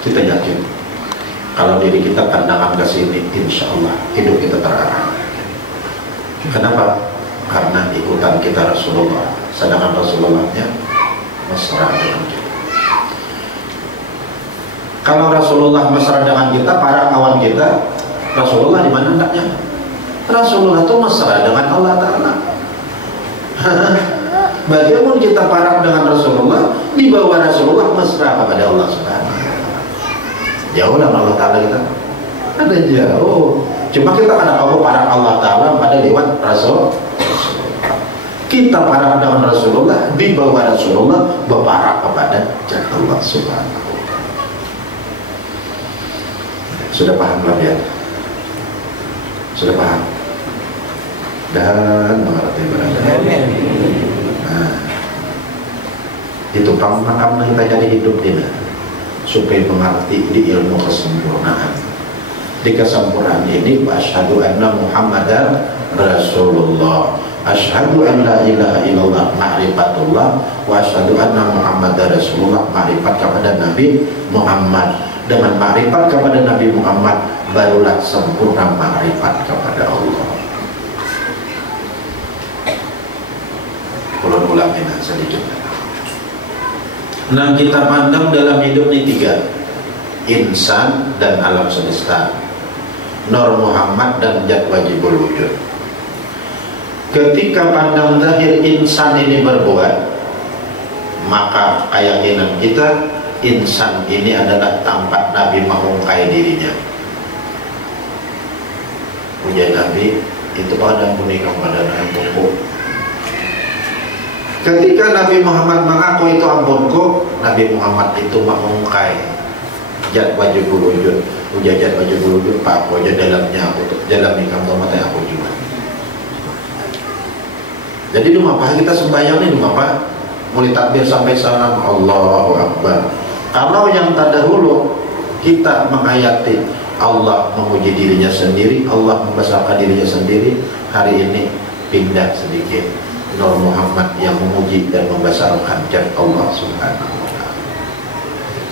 Kita yakin kalau diri kita pandangan ke sini, insya Allah hidup kita terarah. Kenapa? Karena ikutan kita Rasulullah. Sedangkan Rasulullahnya mesra dengan kita. Kalau Rasulullah mesra dengan kita, para kawan kita, Rasulullah di mana hendaknya? Rasulullah itu mesra dengan Allah Ta'ala. Bagaimana kita parah dengan Rasulullah, di bawah Rasulullah mesra kepada Allah Subhanahu wa ta'ala. Jauh lah Allah Ta'ala kita. Ada jauh. Cuma kita kadang tahu parah Allah Ta'ala pada lewat Rasul. Kita parah dengan Rasulullah, di bawah Rasulullah berparah kepada Allah Subhanahu wa ta'ala. Sudah paham belum ya? Sudah paham? Dan mengerti berada. Nah, itu makam kita jadi hidup ini supaya mengerti di ilmu kesempurnaan. Di kesempurnaan ini, asyhadu anna Muhammadan Rasulullah, asyhadu an la ilaha illallah, ma'rifatullah, wa asyhadu anna Muhammadar Rasulullah, ma'rifat kepada Nabi Muhammad. Dengan ma'rifat kepada Nabi Muhammad barulah sempurna ma'rifat kepada Allah. Ulang sedikit. Nah, kita pandang dalam hidup ini 3: insan dan alam semesta, Nur Muhammad dan Zat Wajibul Wujud. Ketika pandang zahir insan ini berbuat, maka keyakinan kita insan ini adalah tempat Nabi mengungkai dirinya. ujian Nabi itu pada menikah pada ampun. Ketika Nabi Muhammad mengaku itu ampunku, Nabi Muhammad itu mengungkai jat baju gulujud, ujajat baju gulujud pak aja dalamnya aku tuh dalam nikam mata aku juga. Jadi rumah apa kita sembahyang ini rumah apa? Mulai takbir sampai salam Allahu Akbar. Kalau yang terdahulu kita menghayati Allah memuji dirinya sendiri, Allah membesarkan dirinya sendiri. Hari ini pindah sedikit Nur Muhammad yang memuji dan membesarkan zat Allah Subhanahu wa ta'ala.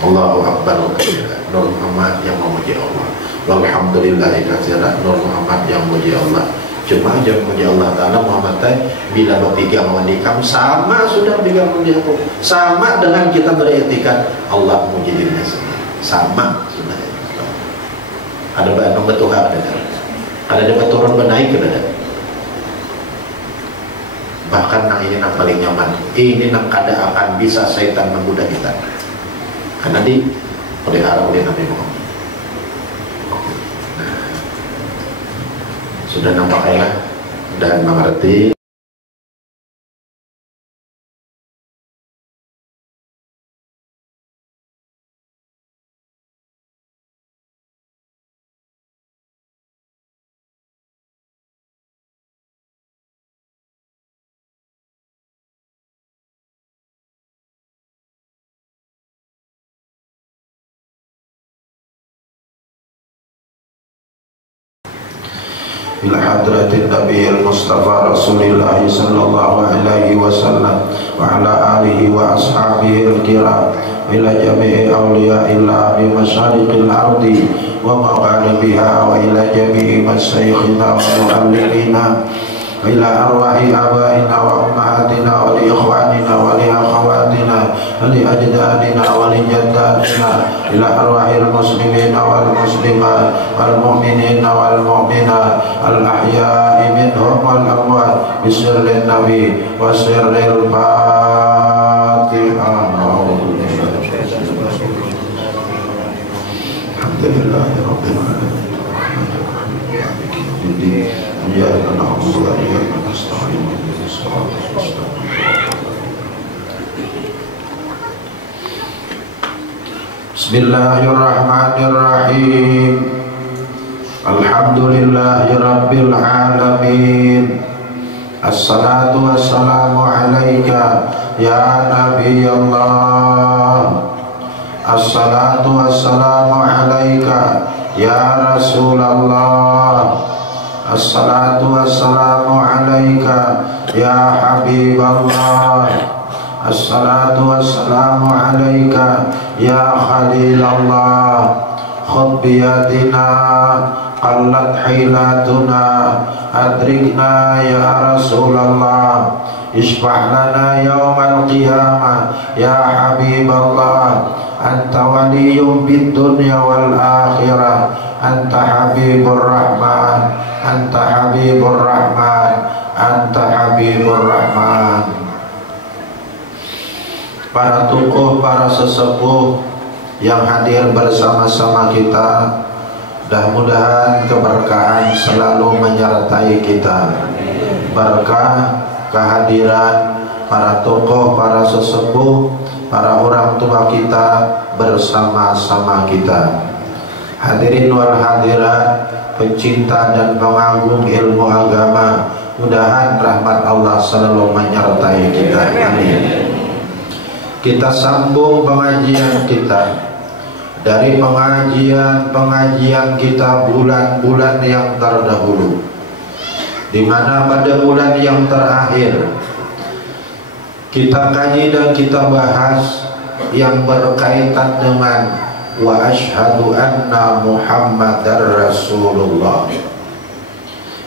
Allahu Akbar kabira. Nur Muhammad yang memuji Allah. Walhamdulillahi katsiran. Nur Muhammad yang memuji Allah. Cuma aja memuji Allah Ta'ala Muhammad bila berpegang menikam sama sudah pegang memuji aku. Sama dengan kita beretikat Allah memuji dirinya sendiri. Sama sudah. Ada bandung betul ada. Ada dapat turun benaik ada. Bahkan yang ini yang paling nyaman. Ini yang kada akan bisa syaitan menggoda kita. Karena dipelihara oleh Nabi Muhammad. Sudah nampak ya dan mengerti. ila hadratin nabiyil mustafa rasulillah sallallahu alaihi wasallam wa ala alihi wa ashabihi al-kiram ila jami'i awliya'illah bi masyariqil ardi wa magharibiha wa ila jami'i masyayikhina wa muallimina wa ila arwahi abaina wa ummahatina wa li ikhwanina wa li akhawatina wa li ajdadina wa li jaddatina ila arwahil muslimina wal muslimat wal mu'minina wal mu'minat al ahya'i minhum wal amwat bisirrin nabi wa sirril fatihah. Alhamdulillahi rabbil alamin. Iyyaka na'budu wa iyyaka nasta'in ihdinas siratal mustaqim. Bismillahirrahmanirrahim. Alhamdulillahi rabbil alamin. Assalatu wassalamu alaika ya Nabiyallah. Assalatu wassalamu alaika ya Rasulullah. Assalatu wassalamu alaika ya Habiballah. Assalatu wassalamu alaika ya Khalilallah. Khudh biyadina qallat hilatuna adrikna ya Rasulullah. Ishfah lana yawmal qiyamah ya Habiballah. Anta waliyyun bid dunya wal akhirah. Anta Habibur Rahman. Anta Habibur Rahman. Anta Habibur Rahman. Para tokoh, para sesepuh yang hadir bersama-sama kita, mudah-mudahan keberkahan selalu menyertai kita. Berkah kehadiran para tokoh, para sesepuh, para orang tua kita bersama-sama kita. Hadirin wal hadirat, pencinta dan pengagum ilmu agama, mudahan rahmat Allah selalu menyertai kita. Amin. Kita sambung pengajian kita dari pengajian kita bulan-bulan yang terdahulu, di mana pada bulan yang terakhir kita kaji dan kita bahas yang berkaitan dengan wa asyhadu anna Muhammadar Rasulullah.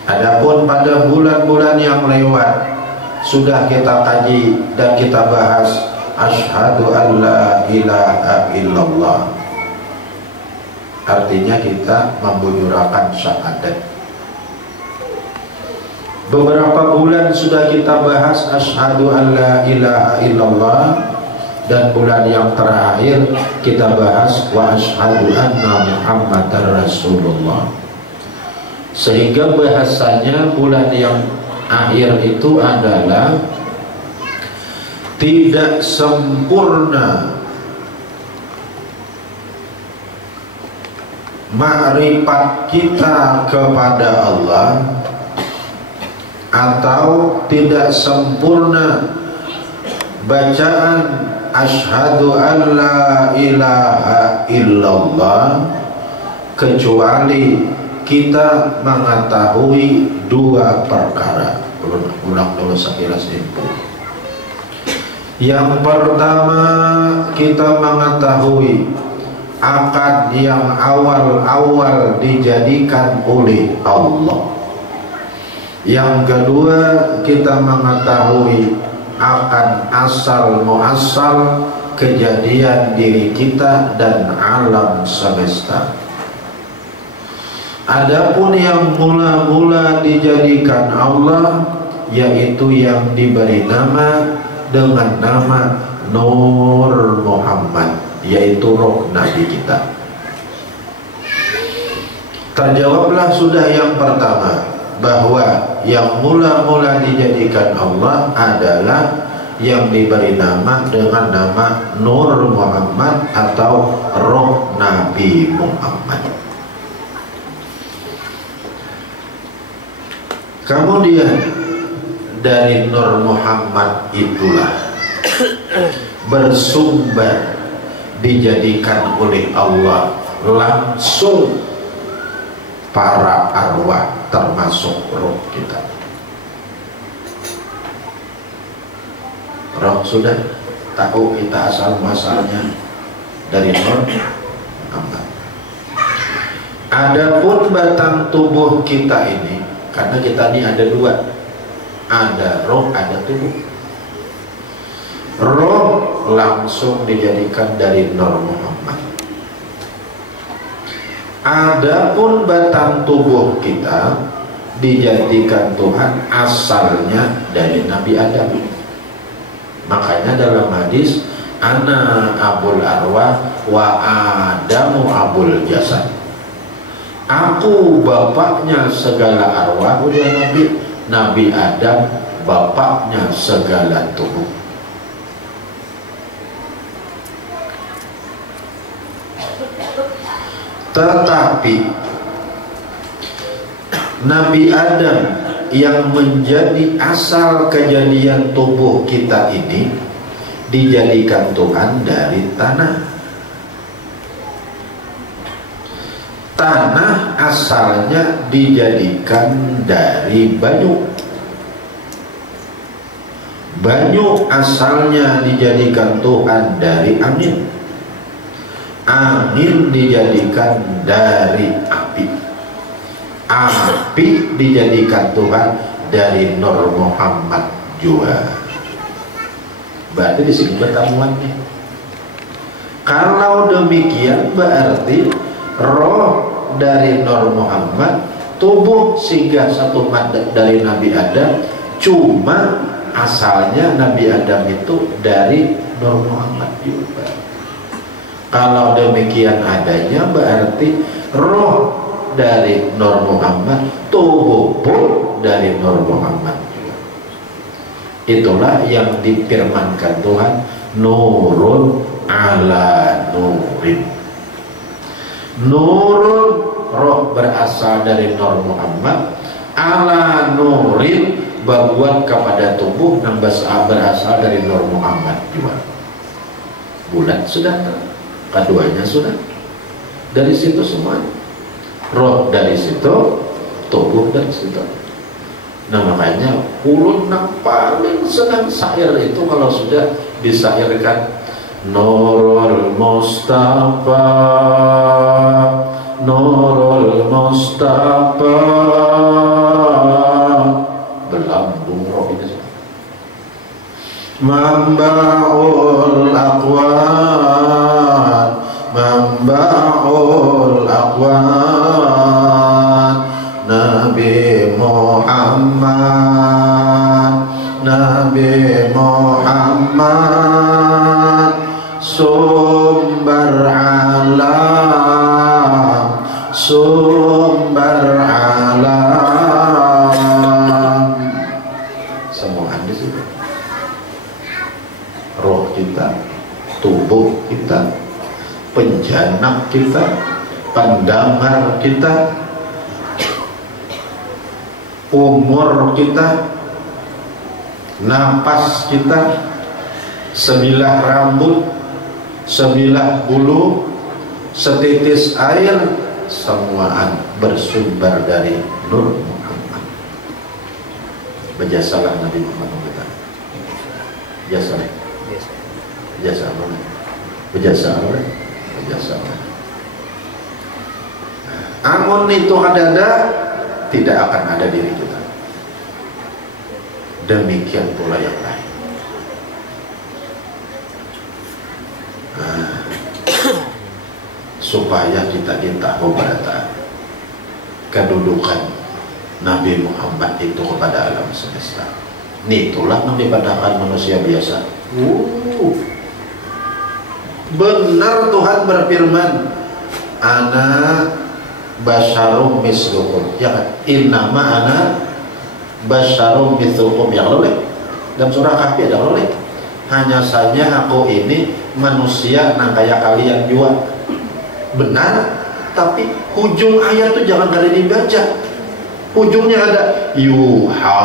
Adapun pada bulan-bulan yang lewat sudah kita kaji dan kita bahas asyhadu an la ilaha illallah. Artinya kita membunyikan syahadat. Beberapa bulan sudah kita bahas asyhadu an la ilaha illallah, dan bulan yang terakhir kita bahas wa asyhadu anna Muhammadar Rasulullah. Sehingga bahasanya bulan yang akhir itu adalah tidak sempurna makrifat kita kepada Allah, atau tidak sempurna bacaan asyhadu an la ilaha illallah, kecuali kita mengetahui dua perkara. Ulang dulu sekilas info. Yang pertama, kita mengetahui akad yang awal-awal dijadikan oleh Allah. Yang kedua, kita mengetahui akan asal muasal kejadian diri kita dan alam semesta. Adapun yang mula-mula dijadikan Allah, yaitu yang diberi nama dengan nama Nur Muhammad, yaitu roh Nabi kita. Terjawablah sudah yang pertama, bahwa yang mula-mula dijadikan Allah adalah yang diberi nama dengan nama Nur Muhammad atau roh Nabi Muhammad. Kemudian dari Nur Muhammad itulah bersumber dijadikan oleh Allah langsung para arwah, termasuk roh kita. Roh sudah tahu kita asal muasalnya dari Nur Muhammad. Adapun batang tubuh kita ini, karena kita ini ada dua, ada roh, ada tubuh. Roh langsung dijadikan dari Nur Muhammad. Adapun batang tubuh kita dijadikan Tuhan asalnya dari Nabi Adam. Makanya dalam hadis, ana abul arwah wa adamu abul jasad. Aku bapaknya segala arwah, udah Nabi. Nabi Adam bapaknya segala tubuh. Tetapi Nabi Adam yang menjadi asal kejadian tubuh kita ini dijadikan Tuhan dari tanah. Tanah asalnya dijadikan dari banyu. Banyu asalnya dijadikan Tuhan dari angin. Angin dijadikan dari api. Api dijadikan Tuhan dari Nur Muhammad juga. Berarti di sini pertemuannya. Kalau demikian berarti roh dari Nur Muhammad, tubuh singgah satu mada dari Nabi Adam, cuma asalnya Nabi Adam itu dari Nur Muhammad juga. Kalau demikian adanya berarti roh dari Nur Muhammad, tubuh pun dari Nur Muhammad juga. Itulah yang difirmankan Tuhan, nurun ala nurin. Nurun, roh berasal dari Nur Muhammad, ala nurin, berbuat kepada tubuh yang berasal dari Nur Muhammad juga. Bulan sudah, keduanya sudah. Dari situ semuanya. Roh dari situ, tubuh dari situ. Nah makanya ulun yang paling senang syair itu kalau sudah disyairkan Nurul Mustafa, Nurul Mustafa, berlambung roh ini. Mamba'ul aqwan, Mamba'ul aqwan, Nabi Muhammad, Nabi Muhammad, sumber alam, sumber alam. roh kita, tubuh kita, penjanak kita, pendamar kita, umur kita, napas kita, sebilah rambut, sebilah bulu, setitis air, semuaan bersumber dari Nur Muhammad. Berjasalah Nabi Muhammad kita. Jasa. Jasa apa? Berjasa apa? Berjasa. Amun itu ada, tidak akan ada diri kita. Demikian pula yang lain. Supaya kita tahu pada kedudukan Nabi Muhammad itu kepada alam semesta. Itulah yang dipandangkan manusia biasa. Benar Tuhan berfirman, ana basyarum mislukum. Jangan innama ana basyarum mislukum, yang oleh dalam surah Kahfi ada oleh. Hanya saja aku ini manusia nang kayak kalian juga. Benar, tapi ujung ayat itu jangan kalian dibaca. Ujungnya ada yuha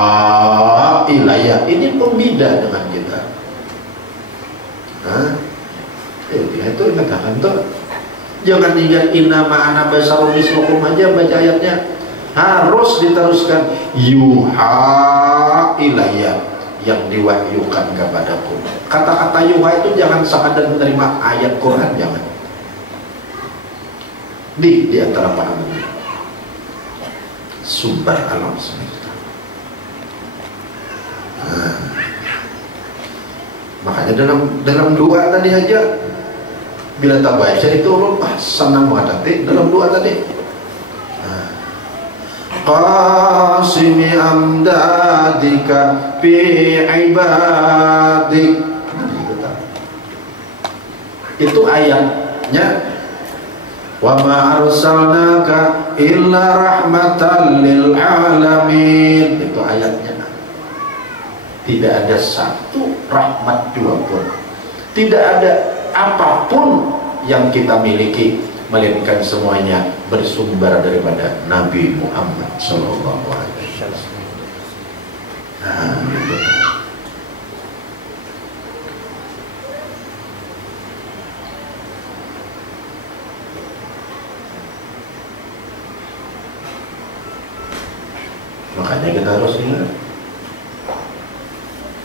ilayya. Ini pembeda dengan kita. Itu katakan tuh. Jangan ingat innama ana basyarum mislukum aja baca ayatnya. Harus diteruskan yuha ilayya, yang diwahyukan kepadaku. Kata-kata yuha itu jangan sekadar menerima ayat Quran, jangan. Di antara paham sumber alam semesta. Makanya dalam doa tadi aja, bila tak baca itu senang banget dalam doa tadi. Qasimi amdadika fi ibadik. Itu ayatnya. Wa ma arsalnaka illa rahmatan lil alamin. Itu ayatnya. Tidak ada satu rahmat dua pun. Tidak ada apapun yang kita miliki, melainkan semuanya bersumber daripada Nabi Muhammad sallallahu alaihi wasallam. Makanya kita harus ingat,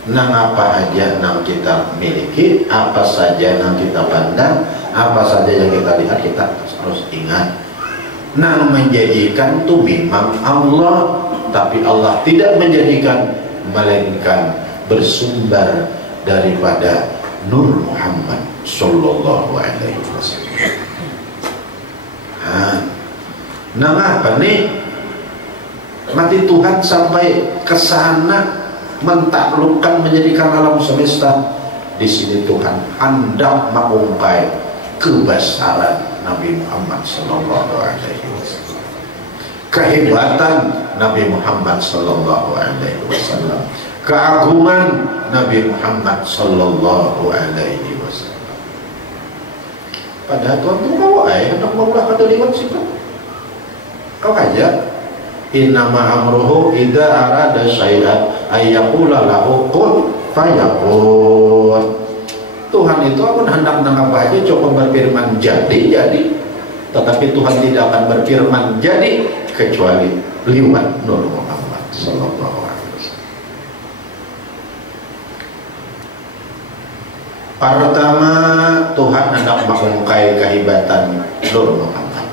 nang apa aja nang kita miliki, apa saja nang kita pandang, apa saja yang kita lihat, kita harus ingat, nang menjadikan itu memang Allah, tapi Allah tidak menjadikan, melainkan bersumber daripada Nur Muhammad sallallahu alaihi wasallam. Nang apa nih? Mati Tuhan sampai ke sana mentaklukkan, menjadikan alam semesta. Di sini Tuhan hendak mengungkai kebesaran Nabi Muhammad sallallahu alaihi wasallam, kehebatan Nabi Muhammad sallallahu alaihi wasallam, keagungan Nabi Muhammad sallallahu alaihi wasallam. Padahal Tuhan itu kau hendak memulahkan lewat situ. Kau aja. Innama amruhu idza arada syai'an ayyaqula lahu kun fayakun. Tuhan itu akan hendak nangap aja coba berfirman jadi, tetapi Tuhan tidak akan berfirman jadi kecuali lewat Nur Muhammad sallallahu alaihi wasallam. Pertama, Tuhan hendak mengungkai kehebatan Nur Muhammad.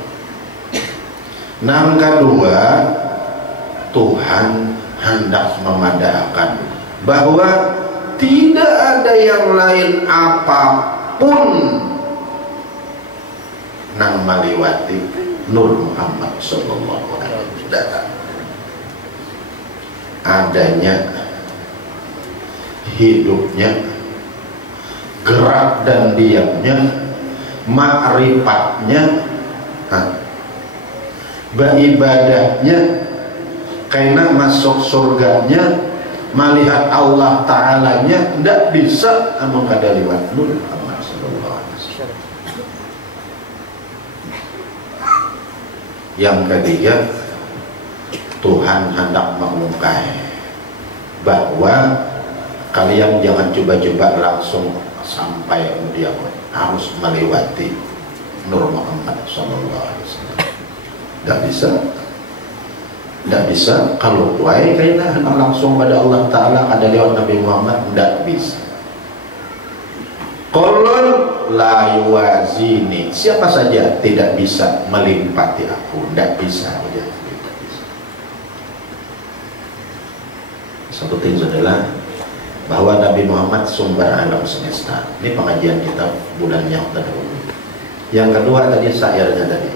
Yang kedua, Tuhan hendak memadahkan bahwa tidak ada yang lain apapun nang meliwati Nur Muhammad sallallahu alaihi wasallam. Adanya, hidupnya, gerak dan diamnya, ma'rifatnya, beribadahnya, karena masuk surganya, melihat Allah Ta'alanya tidak bisa mengada liwat Nur Muhammad sallallahu alaihi wasallam. Yang ketiga, Tuhan hendak mengungkap bahwa kalian jangan coba-coba langsung sampai dia, harus melewati Nur Muhammad sallallahu alaihi wasallam. Tidak bisa kalau tuai kayaknya langsung pada Allah Ta'ala ada lewat Nabi Muhammad, tidak bisa. Qulun la yuwazini, siapa saja tidak bisa melimpati aku, tidak bisa. Satu ting adalah bahwa Nabi Muhammad sumber alam semesta. Ini pengajian kita bulan yang terdahulu. Yang kedua tadi syairnya tadi,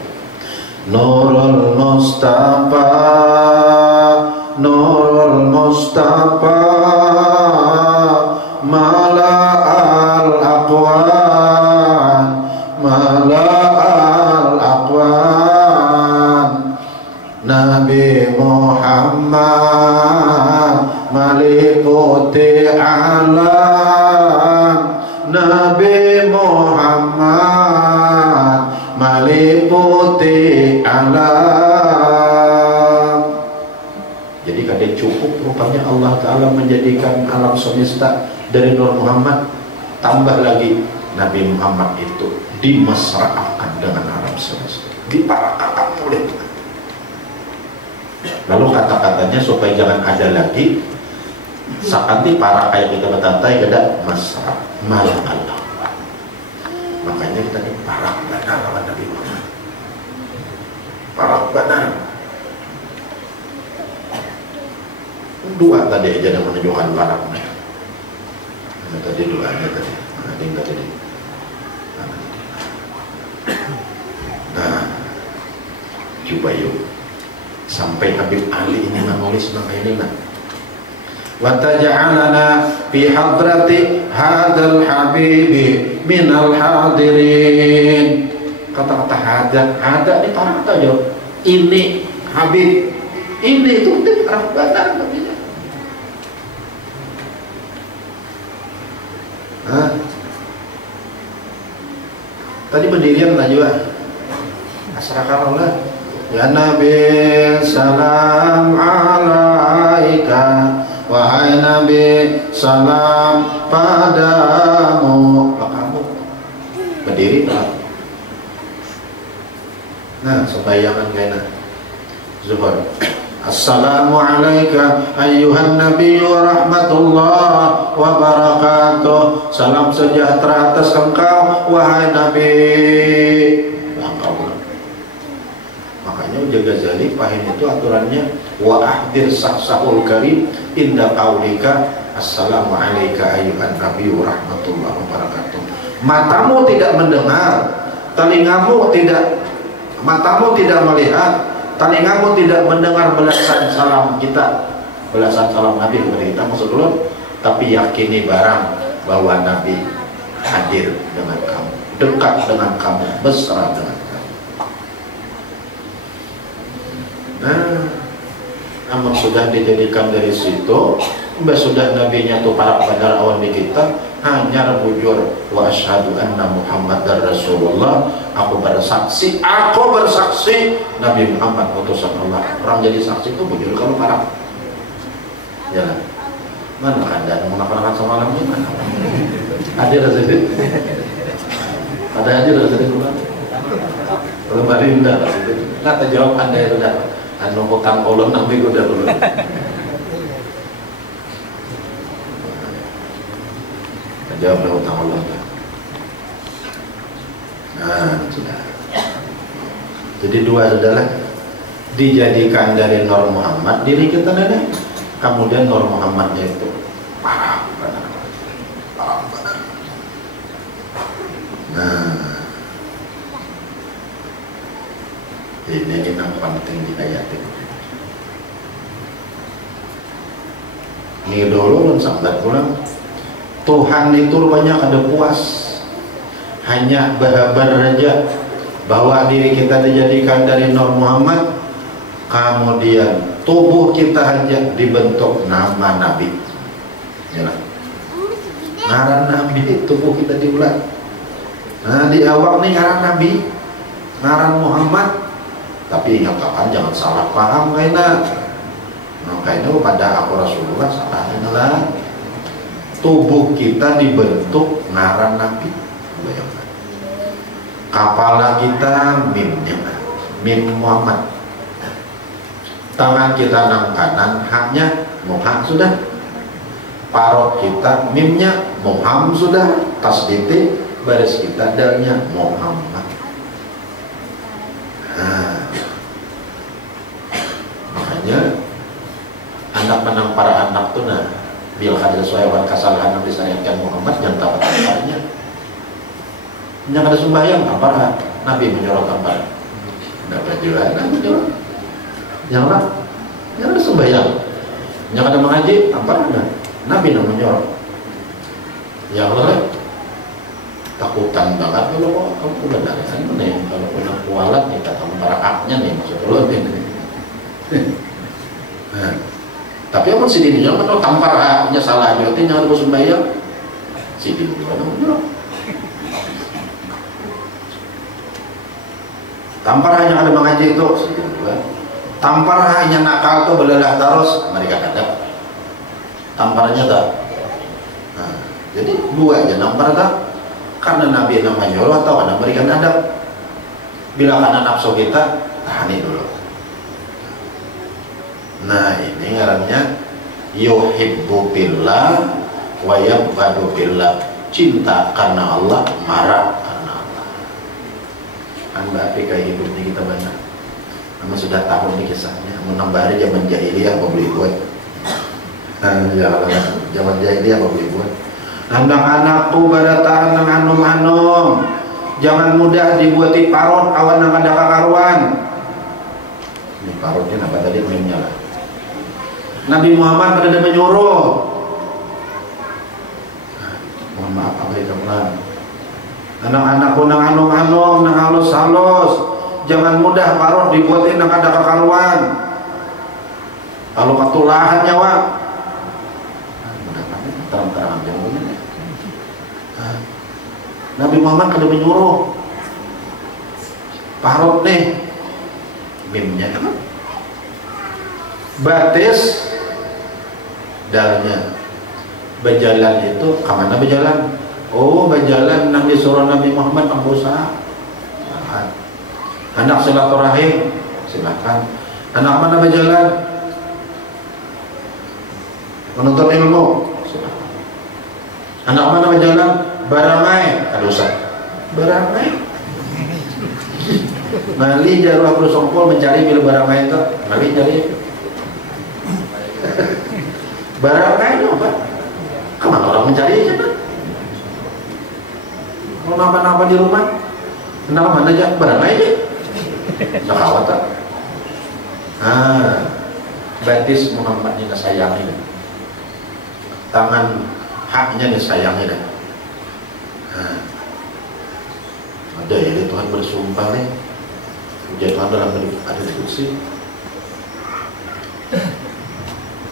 Nurul Mustafa, Nurul Mustafa, Mala'al Aqwan, Mala'al Aqwan, Nabi Muhammad meliputi alam, Nabi Muhammad meliputi alam. Jadi kadang cukup rupanya Allah Ta'ala menjadikan alam semesta dari Nur Muhammad, tambah lagi Nabi Muhammad itu dimesraakan dengan alam semesta, diparakakan oleh Tuhan. Lalu kata-katanya supaya jangan ada lagi sakanti para kayak kita bertantai kada mesra malah Allah. Makanya kita ini parah benar lawan Nabi Muhammad, parah benar. Dua tadi aja yang menunjukkan parahnya. Tadi duanya tadi, tadi. Nah, coba yuk sampai Habib Ali ini menulis makanya ini lah. Wa taj'alana fi hadrati hadzal habibi minal hadirin. Kata-kata hadat ini parah aja. Ini Habib, ini itu parah benar begini. Tadi pendirian lah juga. Asrakarullah. Ya Nabi salam alaika, wahai Nabi salam padamu. Kamu berdiri tak? Nah, sembayangan kena zuhur. Assalamu alaika ayyuhan nabiyyu wa rahmatullah wa barakatuh. Salam sejahtera atas engkau wahai Nabi. Makanya Ghazali Fahim itu aturannya wa ahdir sahsahul karim inda qaulika assalamu alaika ayyuhan nabiyyu wa rahmatullah wa barakatuh. Matamu tidak mendengar, telingamu tidak, matamu tidak melihat, telingamu tidak mendengar belasan salam kita, belasan salam Nabi kepada kita, maksud dulu, tapi yakini barang bahwa Nabi hadir dengan kamu, dekat dengan kamu, mesra dengan kamu. Nah, amal sudah dijadikan dari situ, sudah nabinya tuh para benar awan di kita, hanya bujur wa asyhadu anna Muhammadar Rasulullah. Aku bersaksi Nabi Muhammad utusan Allah. Orang jadi saksi itu bujur kalau para ya mana ada mengapa semalam ini mana ada rezeki ada aja rezeki belum ada indah nggak terjawab anda itu dapat anu hutang Allah nabi gue dah dulu. Jawab hutang Allah. Nah, sudah. Jadi dua adalah dijadikan dari Nur Muhammad diri kita nenek, kemudian Nur Muhammadnya itu parah benar. Nah, ini yang penting diayatin. Ini dulu sampai pulang. Tuhan itu rupanya ada puas, hanya berhabar saja bahwa diri kita dijadikan dari Nur Muhammad, kemudian tubuh kita hanya dibentuk nama Nabi. Yalah. Ngaran Nabi tubuh kita diulang. Nah di awal nih ngaran Nabi, ngaran Muhammad. Tapi ingat kapan jangan salah paham kayaknya. Nah kayaknya pada aku Rasulullah salah lah. Tubuh kita dibentuk ngaran Nabi. Bayangkan. Kepala kita mimnya, mim Muhammad. Tangan kita nang kanan, haknya Muhammad sudah. Parot kita mimnya Muhammad sudah. Tasditi baris kita dalnya Muhammad. Nah, makanya anak menang para anak tuh nah bil hadil soewan kesalahan yang disayangkan Muhammad yang tak tampaknya yang ada sembahyang apa Nabi menyorot apa tidak berjalan Nabi menyorot yang ada sembahyang yang ada mengaji apa Nabi menyorot yang lain takutan banget kalau kamu udah dari sana nih kalau punya kualat nih kata para aknya nih maksud lo ini tapi apa sih ini jangan kalau tampar haknya salah berarti jangan harus sembahyang sih di mana menurut tampar hanya ada mengaji itu sih tampar hanya nakal tuh belalah terus mereka ada tamparnya tak nah, jadi dua aja nampar tak karena Nabi namanya Allah atau ada memberikan adab bila karena nafsu kita tahani dulu. Nah ini ngarannya yuhibbu billah wa yabghadu billah, cinta karena Allah, marah karena Allah. Anda apakah hidupnya kita benar? Kamu sudah tahu nih kisahnya. Menambah hari zaman jahiliyah apa boleh buat? Zaman jahiliyah apa boleh buat? Anak-anakku pada tahan nang anum-anum, jangan mudah dibuati parot awan nang ada kakaruan. Ini parotnya apa tadi mainnya lah. Nabi Muhammad pada menyuruh, mohon maaf apa itu pelan. Anak-anakku nang anum-anum, nang halus-halus, jangan mudah parot dibuatin nang ada kakaruan. Kalau ketulahan nyawa, terang-terang jauhnya. Nabi Muhammad kada menyuruh parot nih mimnya kan batis dalnya berjalan itu kemana berjalan? Oh berjalan Nabi surah Nabi Muhammad berusaha anak silaturahim silakan anak mana berjalan menuntut ilmu silakan anak mana berjalan baramai ada usah baramai Mali jaruh bersongkol mencari bila baramai itu Mali cari baramai itu apa? Kemana orang mencari aja kan? Kalau napa-napa di rumah kenapa mana aja baramai aja tak khawatir batis Muhammad ini sayangi tangan haknya disayangi dah. Ada ya Tuhan bersumpah nih puja Tuhan dalam ada diskusi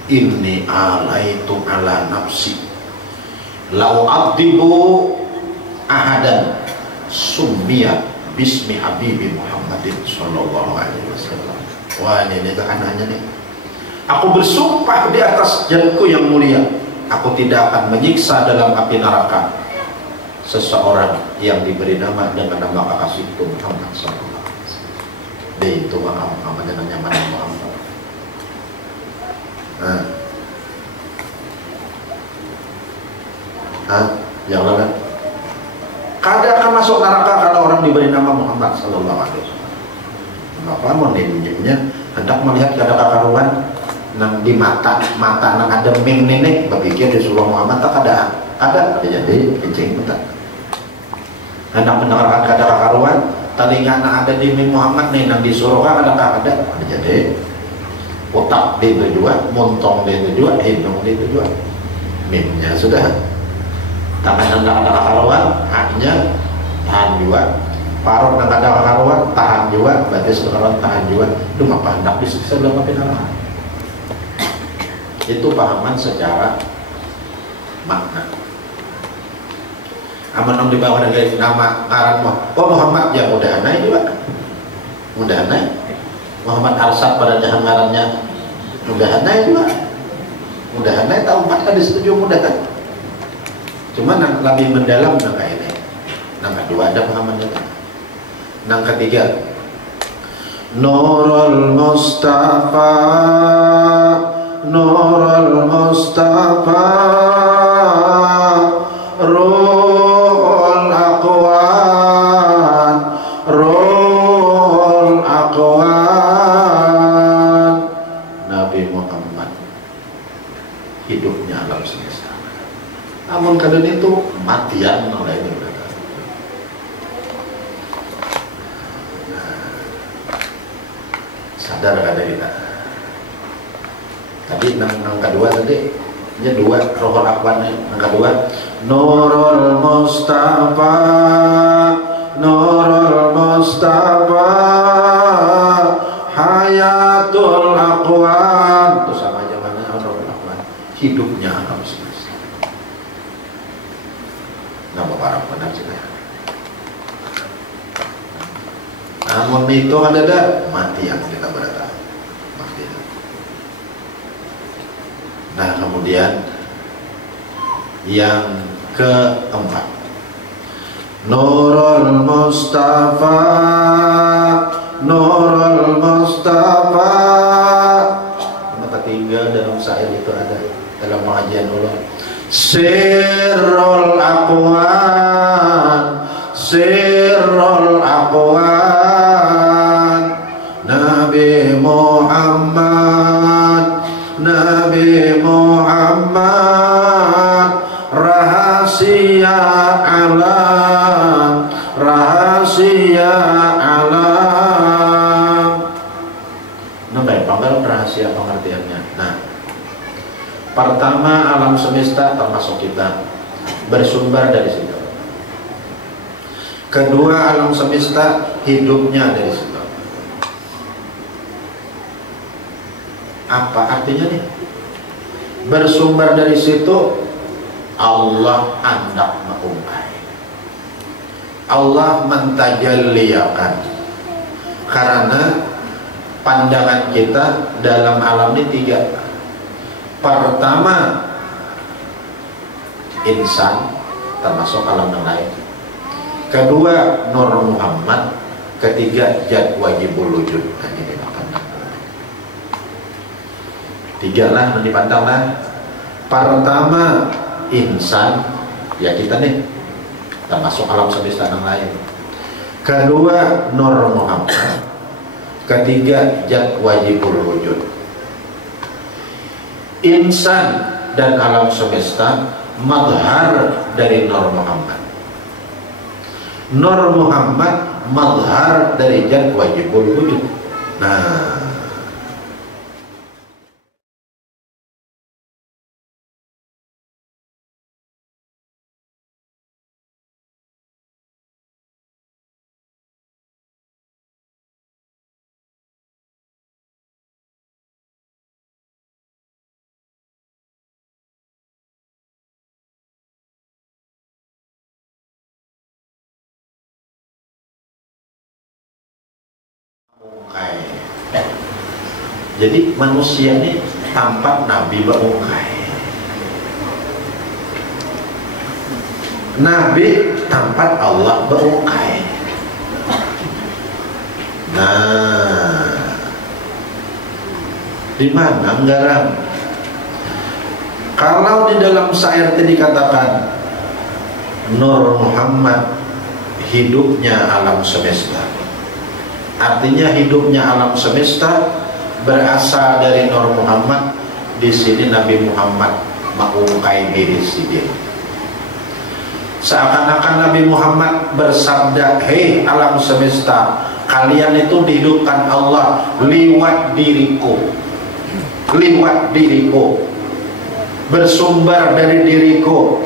inni alaitu ala nafsi lau abdibu ahadan summiya bismi habibi Muhammadin sallallahu alaihi wasallam. Wah ini tekanannya nih, aku bersumpah di atas jalanku yang mulia, aku tidak akan menyiksa dalam api neraka seseorang yang diberi nama dengan nama kekasihku Muhammad sallallahu alaihi wasallam. Dia itu Muhammad dengan nyaman Muhammad. Yang lain kada akan masuk neraka kalau orang diberi nama Muhammad sallallahu alaihi wasallam. Maka menimnya hendak melihat kada kakaruan nang di mata nang ada ming nenek berpikir disuruh Muhammad tak ada jadi kencing betul. Hendak mendengarkan kada kakaruan telinga nang ada di ming Muhammad nih nang disuruh kada jadi otak dia itu juga, montong dia itu juga, hidung dia itu juga. Mimnya sudah. Tangan yang ada kakaruan, haknya tahan juga. Parut yang ada kakaruan, tahan juga. Batis kakaruan, tahan juga. Itu apa? Hendak bisa belum apa-apa. Itu pahaman secara makna. Aman di bawah dari nama ngaran Muhammad ya mudahan juga. Mudahan Muhammad Arsad pada dahan ngarannya mudahan juga. Mudahan tahu empat kan disetujui mudahan. Cuma lebih mendalam nangka ini. Nangka dua ada pemahamannya. Nangka tiga Nurul Mustafa, Nurul Mustafa, Ruhul Aqwan, Ruhul Aqwan. Nabi Muhammad hidupnya alam semesta. Namun kadang itu matian oleh ini. Sadar kada kita. Tadi nang kedua tadi, ini dua Rohul Aqwan nang kedua Nurul Mustafa, Nurul Mustafa, Hayatul Aqwan. Itu sama aja mana Rohul Aqwan. Hidupnya alam semesta. Nama para penasihat. Namun itu ada mati yang kita berada mati. Nah kemudian yang keempat Nurul Mustafa, Nurul Mustafa. Yang ketiga dalam syair itu ada dalam pengajian Allah Sirrul Aqwan, Sirrul Aqwan. Nabi Muhammad, Nabi Muhammad, rahasia alam, rahasia alam. Nampak panggal rahasia pengertiannya. Nah, pertama alam semesta termasuk kita bersumber dari situ. Kedua alam semesta hidupnya dari situ. Apa artinya nih? Bersumber dari situ Allah hendak mengungkai. Allah mentajalliakan. Karena pandangan kita dalam alam ini tiga. Pertama insan termasuk alam yang lain. Kedua Nur Muhammad. Ketiga Jad Wajibul Wujud. Tiga lah yang dipandang lah. Pertama insan, ya kita nih termasuk alam semesta yang lain. Kedua Nur Muhammad. Ketiga Jad Wajibul Wujud. Insan dan alam semesta madhar dari Nur Muhammad. Nur Muhammad madhar dari Jad Wajibul Wujud. Nah, jadi manusia ini tampak Nabi berungkai. Nabi tampak Allah berungkai. Nah, di mana anggaran? Kalau di dalam syair tadi dikatakan Nur Muhammad hidupnya alam semesta, artinya hidupnya alam semesta berasal dari Nur Muhammad. Di sini Nabi Muhammad mengungkai diri sendiri. Seakan-akan Nabi Muhammad bersabda, hei alam semesta, kalian itu dihidupkan Allah liwat diriku, liwat diriku, bersumber dari diriku.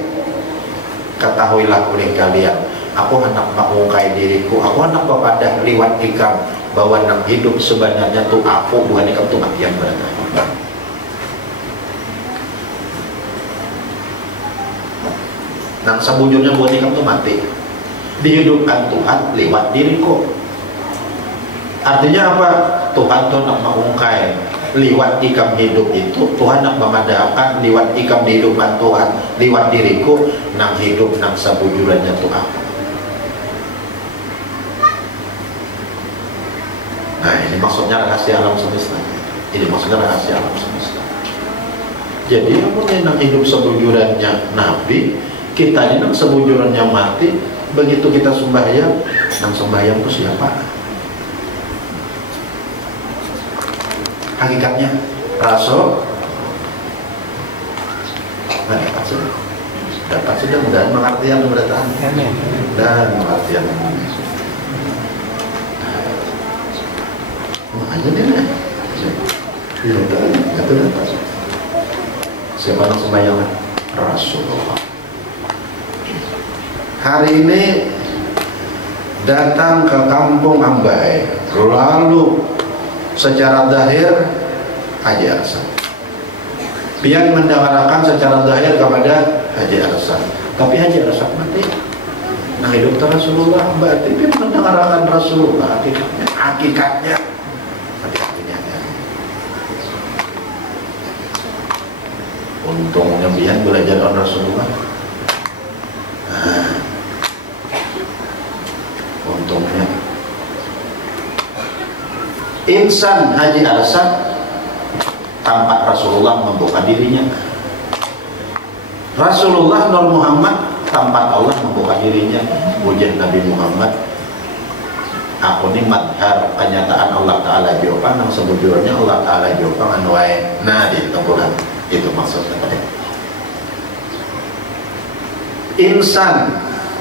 Ketahuilah oleh kalian, aku hendak mengungkai diriku, aku hendak kepada liwat ikam bahwa nang hidup sebenarnya tuh aku bukan ikam tuh yang berada. Nang sebujurnya buat ikam tuh mati. Dihidupkan Tuhan lewat diriku. Artinya apa? Tuhan tuh nak mengungkai lewat ikam hidup itu. Tuhan nak memadahkan lewat ikam kehidupan Tuhan lewat diriku. Nang hidup nang sebujurannya Tuhan. Nah ini maksudnya rahasia alam semesta. Ini maksudnya rahasia alam semesta. Jadi yang nang hidup sebujurannya Nabi, kita ini nang sebujurannya mati. Begitu kita sembahyang, nang sembahyang itu siapa? Hakikatnya Rasul. Nah, dapat sudah mudah pengertian keberadaan dan pengertian makanya dia siapa yang sembahyang? Rasulullah. Hari ini datang ke kampung Ambai, lalu secara zahir Haji Arsan. Pian mendengarkan secara zahir kepada Haji Arsan, tapi Haji Arsan mati. Nah hidup Rasulullah berarti pian mendengarkan Rasulullah hakikatnya. Untungnya pian belajar on Rasulullah. Nah, untungnya insan Haji Arsan tampak Rasulullah membuka dirinya. Rasulullah Nur Muhammad tampak Allah membuka dirinya. Wujud Nabi Muhammad aku ni madhar kenyataan Allah Ta'ala jawab nang sebujurnya Allah Ta'ala jawab anuai. Nah di tempuran itu maksudnya tadi. Insan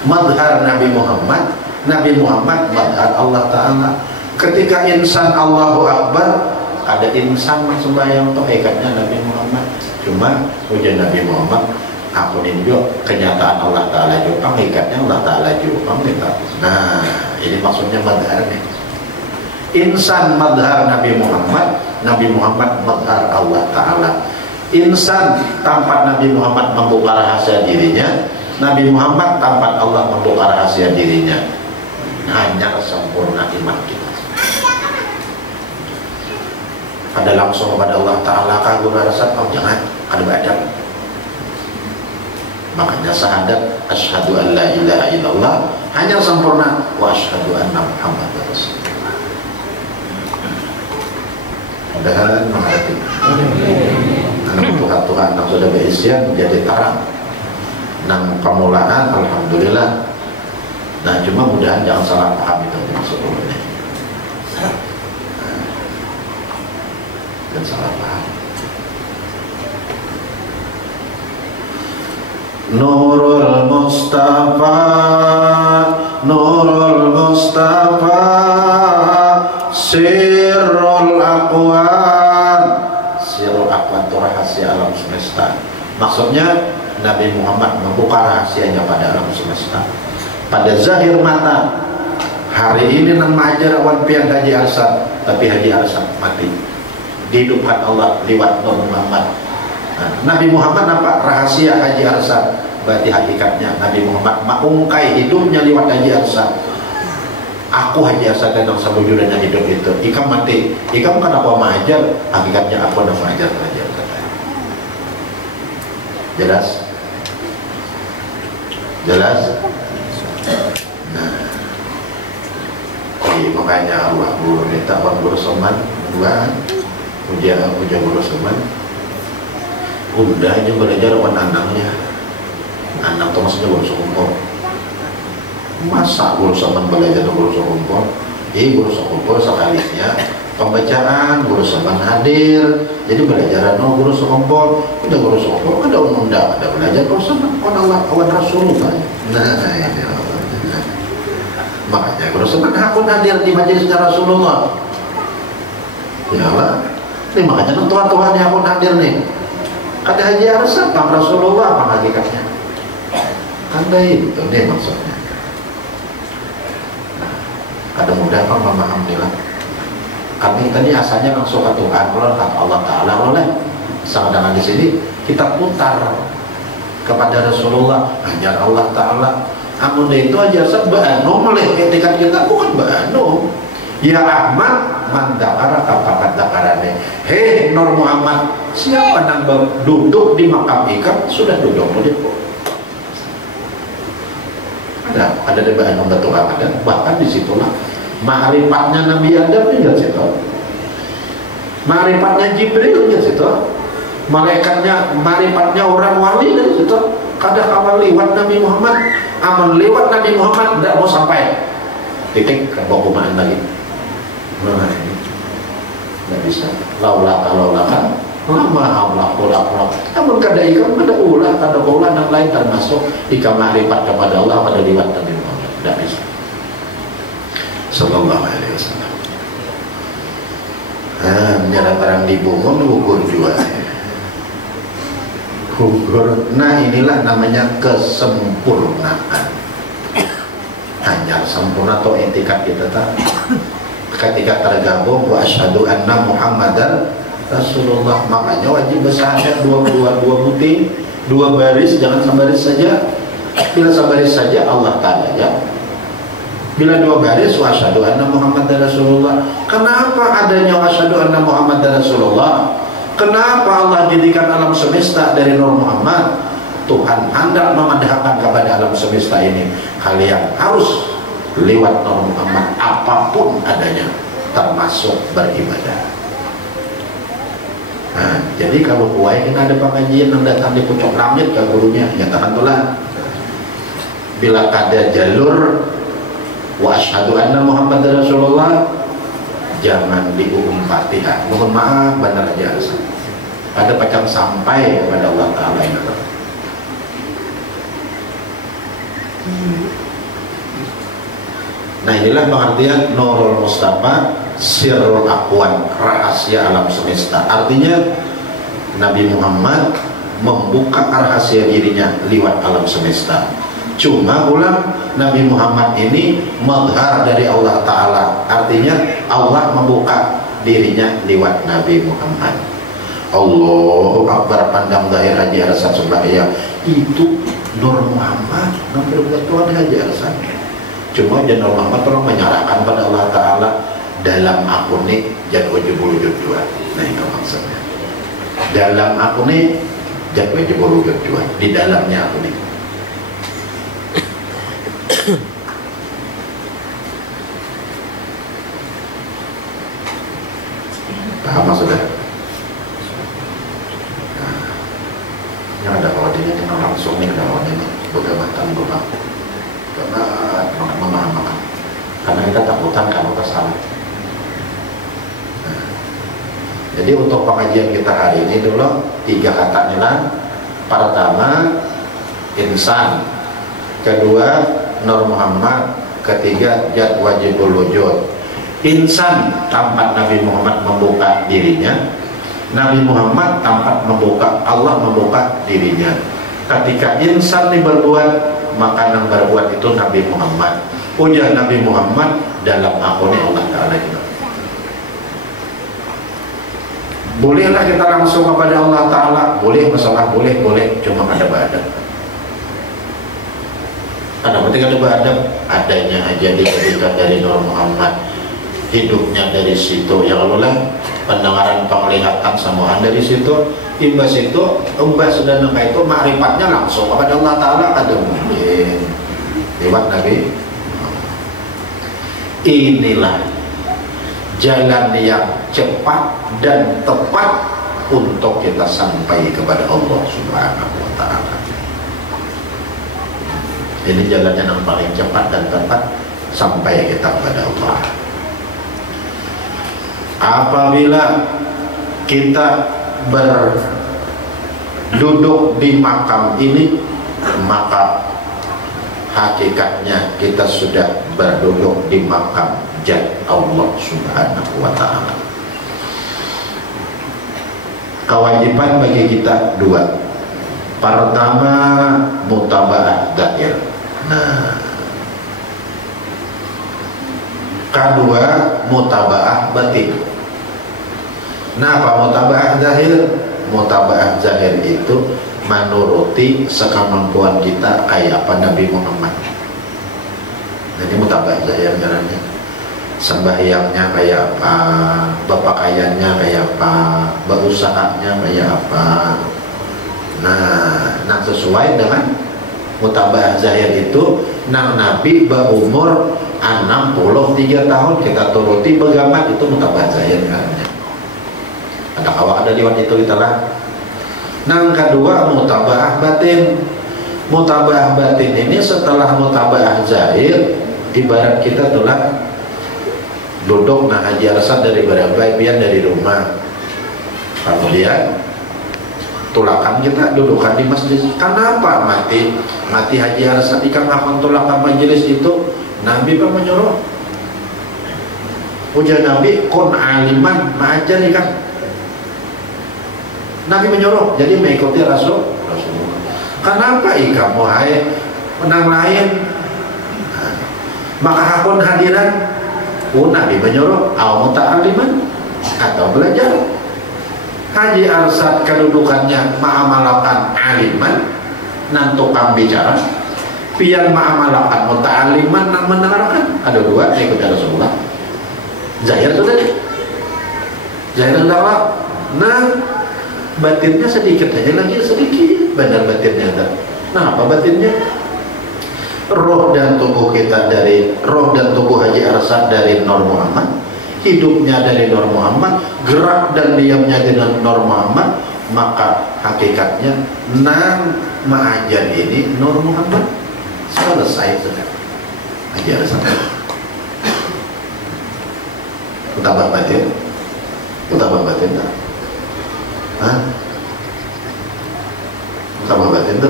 madhar Nabi Muhammad, Nabi Muhammad madhar Allah Ta'ala. Ketika insan Allahu Akbar, ada insan yang sembahyang tuh ikatnya Nabi Muhammad. Cuma ujian Nabi Muhammad aku ninjo kenyataan Allah Ta'ala juga ikatnya Allah Ta'ala juga kita. Nah ini maksudnya madhar nih. Insan madhar Nabi Muhammad, Nabi Muhammad madhar Allah Ta'ala. Insan tampak Nabi Muhammad membuka rahasia dirinya, Nabi Muhammad tampak Allah membuka rahasia dirinya. Hanya sempurna iman kita. Ada langsung kepada Allah Ta'ala kah guru rasa? Oh jangan, ada badan. Makanya syahadat asyhadu an la ilaha illallah hanya sempurna wa asyhadu anna Muhammadar Rasulullah. Mudah-mudahan mengerti. Anak Tuhan yang sudah berisian jadi terang. Nang permulaan alhamdulillah. Nah cuma mudahan jangan salah paham itu maksudnya. Dan salah paham. Nurul Mustafa, Nurul Mustafa, Sirrul Aqwan. Sirrul Aqwan itu rahasia alam semesta. Maksudnya Nabi Muhammad membuka rahasianya pada alam semesta. Pada zahir mata hari ini nang majar awan pian Haji Arsan, tapi Haji Arsan mati. Dihidupkan Allah lewat Nur Muhammad. Nah, Nabi Muhammad nampak rahasia Haji Arsan. Berarti hakikatnya Nabi Muhammad mengungkai hidupnya lewat Haji Arsan. Aku Haji Arsan dan sebujurnya hidup itu. Ikam mati. Ikam kan apa majar? Hakikatnya aku nak majar Haji Arsan. Jelas? Jelas? Nah, makanya Allah guru minta Guru Soman dua. Ujian Guru Soman udah aja belajar buat anaknya. Anak itu maksudnya Guru Sokumpul. Masa Guru Soman belajar Guru Sokumpul? Guru Sokumpul sekalinya pembacaan, Guru Soman hadir. Jadi belajaran Guru Sokumpul. Udah Guru Sokumpul ada undang, ada belajar Guru Soman Allah kawan Rasulullah. Nah ini makanya Guru Soman hakun hadir di majelisnya Rasulullah. Ya Allah. Ini makanya Tuhan yang pun hadir nih. Ada Haji Arsan, Pak Rasulullah apa hakikatnya? Anda itu nih maksudnya. Nah, ada mudah kan memahamilah. Kami tadi asalnya langsung ke Tuhan, kalau kata Allah Ta'ala oleh. Sama dengan di sini kita putar. kepada Rasulullah, ajar Allah Ta'ala. Amun itu ajar sebanu meleh etikat kita bukan banu. Ya Ahmad mandakara kapakat dakarane. Hei Nur Muhammad, siapa yang duduk di makam ikan sudah duduk mulut. Ada di banu betul ada. Bahkan disitulah ma'rifatnya Nabi Adam juga situ. Ma'rifatnya Jibril juga situ. Ma'rifatnya orang wali dari situ. Kadang awal lewat Nabi Muhammad, aman lewat Nabi Muhammad tidak mau sampai titik ke bokumaan lagi. Nah ini tidak bisa. Laulaka lama Allah pulang. Namun kada ikan, kada ulah yang lain termasuk jika ma'rifat kepada Allah pada lewat Nabi Muhammad tidak bisa. Sallallahu alaihi wasallam. Menyerah barang dibumbung gugur juga. Gugur. Nah inilah namanya kesempurnaan. Hanya sempurna atau etikat kita tak. Ketika tergabung wa asyhadu anna Muhammadan Rasulullah, makanya wajib bersyahadat dua putih, dua baris, jangan sebaris saja. Bila sebaris saja Allah Ta'ala ya. Bila dua baris wa asyhadu anna Muhammadan Rasulullah. Kenapa adanya wa asyhadu anna Muhammadan Rasulullah? Kenapa Allah jadikan alam semesta dari Nur Muhammad? Tuhan hendak memadahkan kepada alam semesta ini kalian harus lewat Nur Muhammad apapun adanya, termasuk beribadah. Nah, jadi kalau kuai ini ada pengajian yang datang di pucuk langit ke gurunya, nyatakan tulah bila ada jalur wa asyhadu anna Muhammad Rasulullah, jangan diumum Fatihah. Mohon maaf benar aja ada pacang sampai kepada Allah Ta'ala ini. Nah inilah pengertian Nurul Mustafa Sirrul Akwan, rahasia alam semesta. Artinya Nabi Muhammad membuka rahasia dirinya lewat alam semesta. Cuma ulang Nabi Muhammad ini madhar dari Allah Ta'ala. Artinya Allah membuka dirinya lewat Nabi Muhammad. Allahu Akbar pandang zahir haji arasan sebaya itu Nur Muhammad nomor Tuhan haji arasan. Cuma Nur Muhammad tolong menyerahkan pada Allah Ta'ala dalam akun ini jadwal wujud dua. Nah itu maksudnya dalam akun ini jadwal wujud dua, di dalamnya akun ini. Paham maksudnya? Yang ada kodenya kita langsung nih kalau ini bagaimana berubah karena memahami, karena kita takutan kalau kesalahan. Jadi untuk pengajian kita hari ini dulu 3 kata nilai. Pertama insan, kedua Nur Muhammad, ketiga Jad Wajibul Wujud. Insan tempat Nabi Muhammad membuka dirinya, Nabi Muhammad tempat membuka, Allah membuka dirinya. Ketika insan ini berbuat, maka yang berbuat itu Nabi Muhammad. Punya Nabi Muhammad dalam akunnya Allah Ta'ala juga. Bolehlah kita langsung kepada Allah Ta'ala, boleh masalah, boleh, cuma ada badan. Karena penting ada badan, adanya aja diberikan dari Nur Muhammad, hidupnya dari situ, ya Allah, pendengaran penglihatan samaan dari situ, imbas itu, imbas dan itu ma'rifatnya langsung kepada Allah Ta'ala ada mungkin lewat Nabi. Inilah jalan yang cepat dan tepat untuk kita sampai kepada Allah Subhanahu wa Ta'ala. Ini jalannya yang paling cepat dan tepat sampai kita kepada Allah. Apabila kita berduduk di makam ini, maka hakikatnya kita sudah berduduk di makam Jat Allah Subhanahu wa Ta'ala. Kewajiban bagi kita 2. Pertama mutaba'ah dzahir. Nah, kedua mutaba'ah batin. Nah, apa mutaba'ah zahir? Mutaba'ah zahir itu menuruti sekemampuan kita kayak apa Nabi Muhammad. Jadi mutabah zahir jalannya, sembahyangnya kayak apa, berpakaiannya kayak apa, berusahanya kayak apa. Nah sesuai dengan mutabah zahir itu, Nabi berumur 63 tahun kita turuti begamat, itu mutabah zahir jalannya. Ada awak ada lewat itu kita lah. Yang kedua mutabah batin. Mutabah batin ini setelah mutabah zahir, ibarat kita telah duduk nah haji arsad dari bagian dari rumah, kemudian tulakan kita dudukan di masjid. Kenapa mati haji arsad ikan akan tulakan majelis itu? Nabi pun menyuruh, ujar Nabi kun aliman ma'ajar ikan. Nabi menyuruh, jadi mengikuti Rasulullah. Kenapa kamu hai menang lain? Maka hakun hadiran. Nabi menyuruh, au muta'aliman atau belajar. Haji arsad kedudukannya ma'amalakan aliman, nan tukang bicara. Pian ma'amalakan muta'aliman, nan mendengarkan. Ada dua mengikuti Rasulullah. Zahir sudah. Zahir dakwah. Nah, batinnya sedikit aja lagi, sedikit benar batinnya. Nah apa batinnya? Roh dan tubuh kita dari roh dan tubuh haji arsad dari Nur Muhammad, hidupnya dari Nur Muhammad, gerak dan diamnya dengan Nur Muhammad, maka hakikatnya nang ma'ajan ini Nur Muhammad. Selesai sudah haji arsad. Mutabah batin, mutabah batin tak? Mutabah batin itu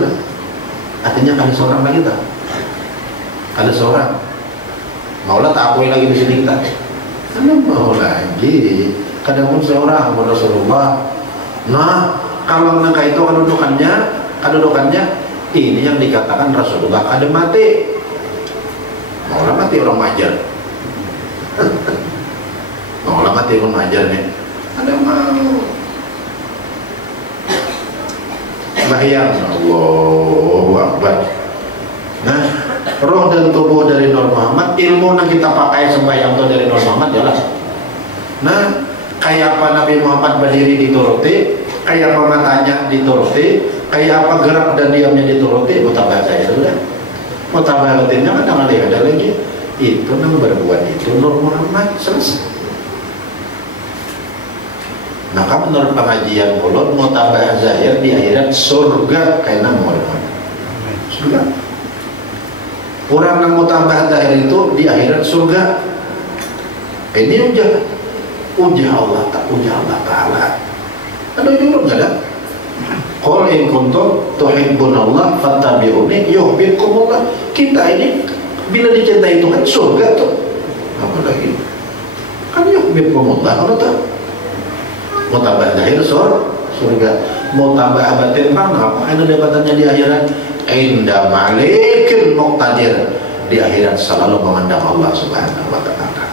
artinya ada seorang lagi tak? Ada seorang maulah tak akui lagi di sini kita. Tidak mau lagi. Kadang-kadang seorang Rasulullah. Nah kalau mereka itu kedudukannya ini yang dikatakan Rasulullah ada mati. Maulah mati orang majar. Maulah mati orang majar nih. Ada mau. Bayang Allahu Akbar. Nah, roh dan tubuh dari Nur Muhammad, ilmu yang kita pakai sembahyang itu dari Nur Muhammad jelas. Nah, kayak apa Nabi Muhammad berdiri dituruti, kayak apa matanya dituruti, kayak apa gerak dan diamnya dituruti, mutabah saya sudah. Mutabah batinnya kan ada lagi. Itu yang berbuat itu Nur Muhammad, selesai. Maka menurut pengajian ulun mutabah zahir di akhirat surga kayak nama surga. Orang yang mutabah zahir itu di akhirat surga. Ini ujah Allah Ta'ala. Ada jurus enggak ada? Qul in kuntum tuhibbunallah fattabi'uni yuhibbukumullah. Kita ini bila dicintai Tuhan surga tuh. Apa lagi? Kan yuhibbukumullah kalau tak. Mutabah zahir surga, mutabah batin apa? Ada dapatannya di akhirat. Inda malikin muqtadir, di akhirat selalu memandang Allah Subhanahu wa ta'ala.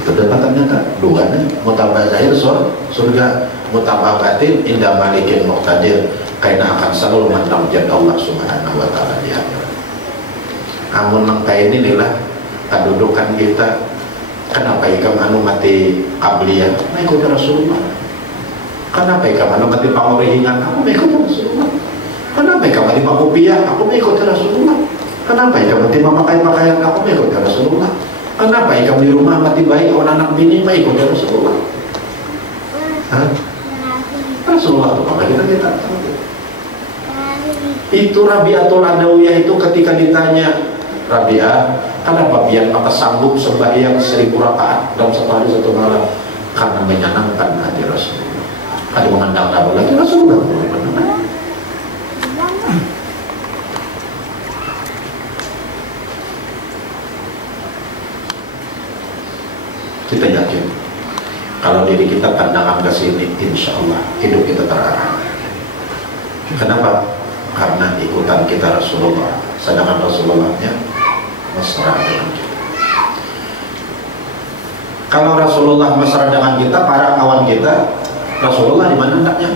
Itu dapatannya tak? Dua nih, mutabah zahir surga, mutabah batin inda malikin muqtadir, karena akan selalu memandang Allah Subhanahu wa ta'ala di akhirat. Amun nangkai ini lah kedudukan kita. Kenapa ikam anu mati qabliyah? Mengikuti Rasulullah. Kenapa ikam anu mati pamurihingan? Aku mengikuti Rasulullah. Kenapa ikam mati pakupiyah? Aku mengikuti Rasulullah. Kenapa ikam mati memakai pakaian? Aku mengikuti Rasulullah. Kenapa ikam di rumah mati baik anak bini? Mengikuti Rasulullah. Rasulullah itu maka kita. Itu Rabi'atul Adawiyah itu ketika ditanya, Rabi'ah, kenapa biar maka sanggup sembahyang 1000 rakaat dalam satu hari satu malam? Karena menyenangkan hati Rasulullah. Ada mengandang lagi Rasulullah. Kita yakin kalau diri kita pandangan ke sini, insya Allah hidup kita terarah. Kenapa? Karena ikutan kita Rasulullah. Sedangkan Rasulullahnya mesra dengan kita. Kalau Rasulullah mesra dengan kita, para kawan kita Rasulullah di mana hendaknya?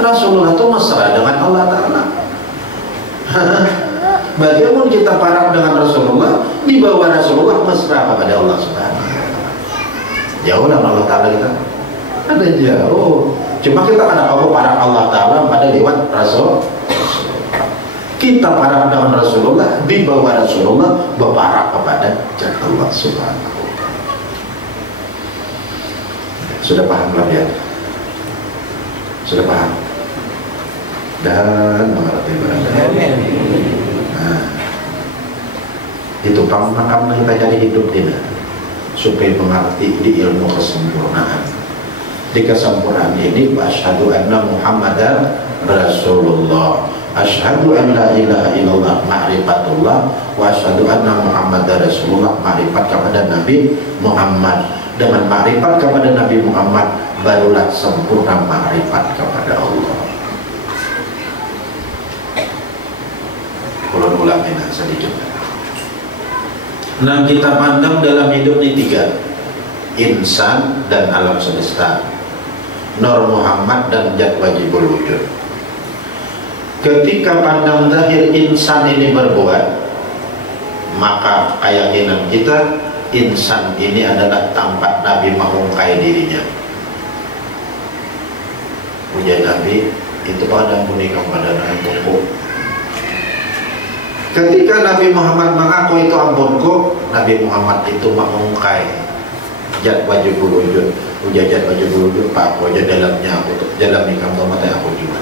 Rasulullah itu mesra dengan Allah Ta'ala. Bagaimana kita parah dengan Rasulullah, di bawah Rasulullah mesra kepada Allah Subhanahu wa Ta'ala. Jauh dengan Allah Ta'ala kita? Ada jauh. Cuma kita ada apa parah Allah Ta'ala pada lewat Rasul. Kita parah dengan Rasulullah, di bawah Rasulullah berparah kepada Allah Subhanahu wa Ta'ala. Sudah paham belum ya? Sudah paham? Dan mengerti barangkali. Nah, itu makam kita jadi hidup tidak, supaya mengerti di ilmu kesempurnaan. Di kesempurnaan ini, asyhadu anna Muhammadan Rasulullah, asyhadu an la ilaha illallah ma'rifatullah, wa asyhadu anna Muhammadan Rasulullah, ma'rifat kepada Nabi Muhammad. Dengan ma'rifat kepada Nabi Muhammad, barulah sempurna ma'rifat kepada Allah. Kalau ulama sedikit. Nah, kita pandang dalam hidup ini tiga: insan dan alam semesta, Nur Muhammad dan Zat Wajibul Wujud. Ketika pandang zahir insan ini berbuat, maka keyakinan kita insan ini adalah tempat Nabi mengungkai dirinya. Ujar Nabi, itu pada ampuni kepada ampunku. Ketika Nabi Muhammad mengaku itu ampunku, Nabi Muhammad itu mengungkai Zat Wajibul Wujud. Ujar Zat Wajibul Wujud, Pak, wajah dalamnya aku, dalam nikam mata aku juga.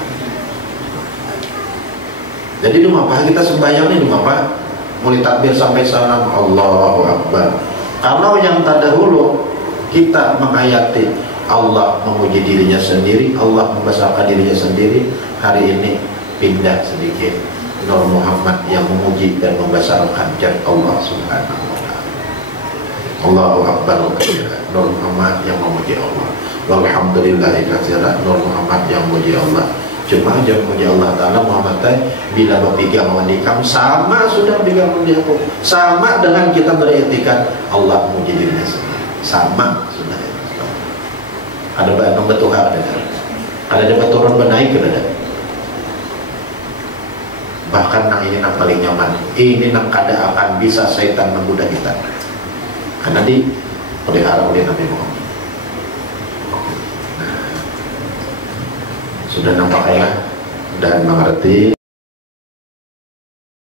Jadi di apa kita sembahyang ini, apa? Mulai takbir sampai salam, Allahu Akbar. Kalau yang terdahulu kita menghayati Allah memuji dirinya sendiri, Allah membesarkan dirinya sendiri, hari ini pindah sedikit Nur Muhammad yang memuji dan membesarkan Zat Allah Subhanahu wa Ta'ala. Allahu Akbar kabira, Nur Muhammad yang memuji Allah. Walhamdulillahi katsiran, Nur Muhammad yang memuji Allah. Cuma aja memuji Allah Ta'ala Muhammad bila berpegang menikam sama sudah pegang menikam, sama dengan kita beriktikad Allah memuji dirinya sendiri, sama sudah. Ada banyak betul ada dapat turun benaik ada. Bahkan yang ini yang paling nyaman, ini yang kada akan bisa setan menggoda kita, karena dipelihara oleh Nabi Muhammad. Sudah nampak ya dan mengerti.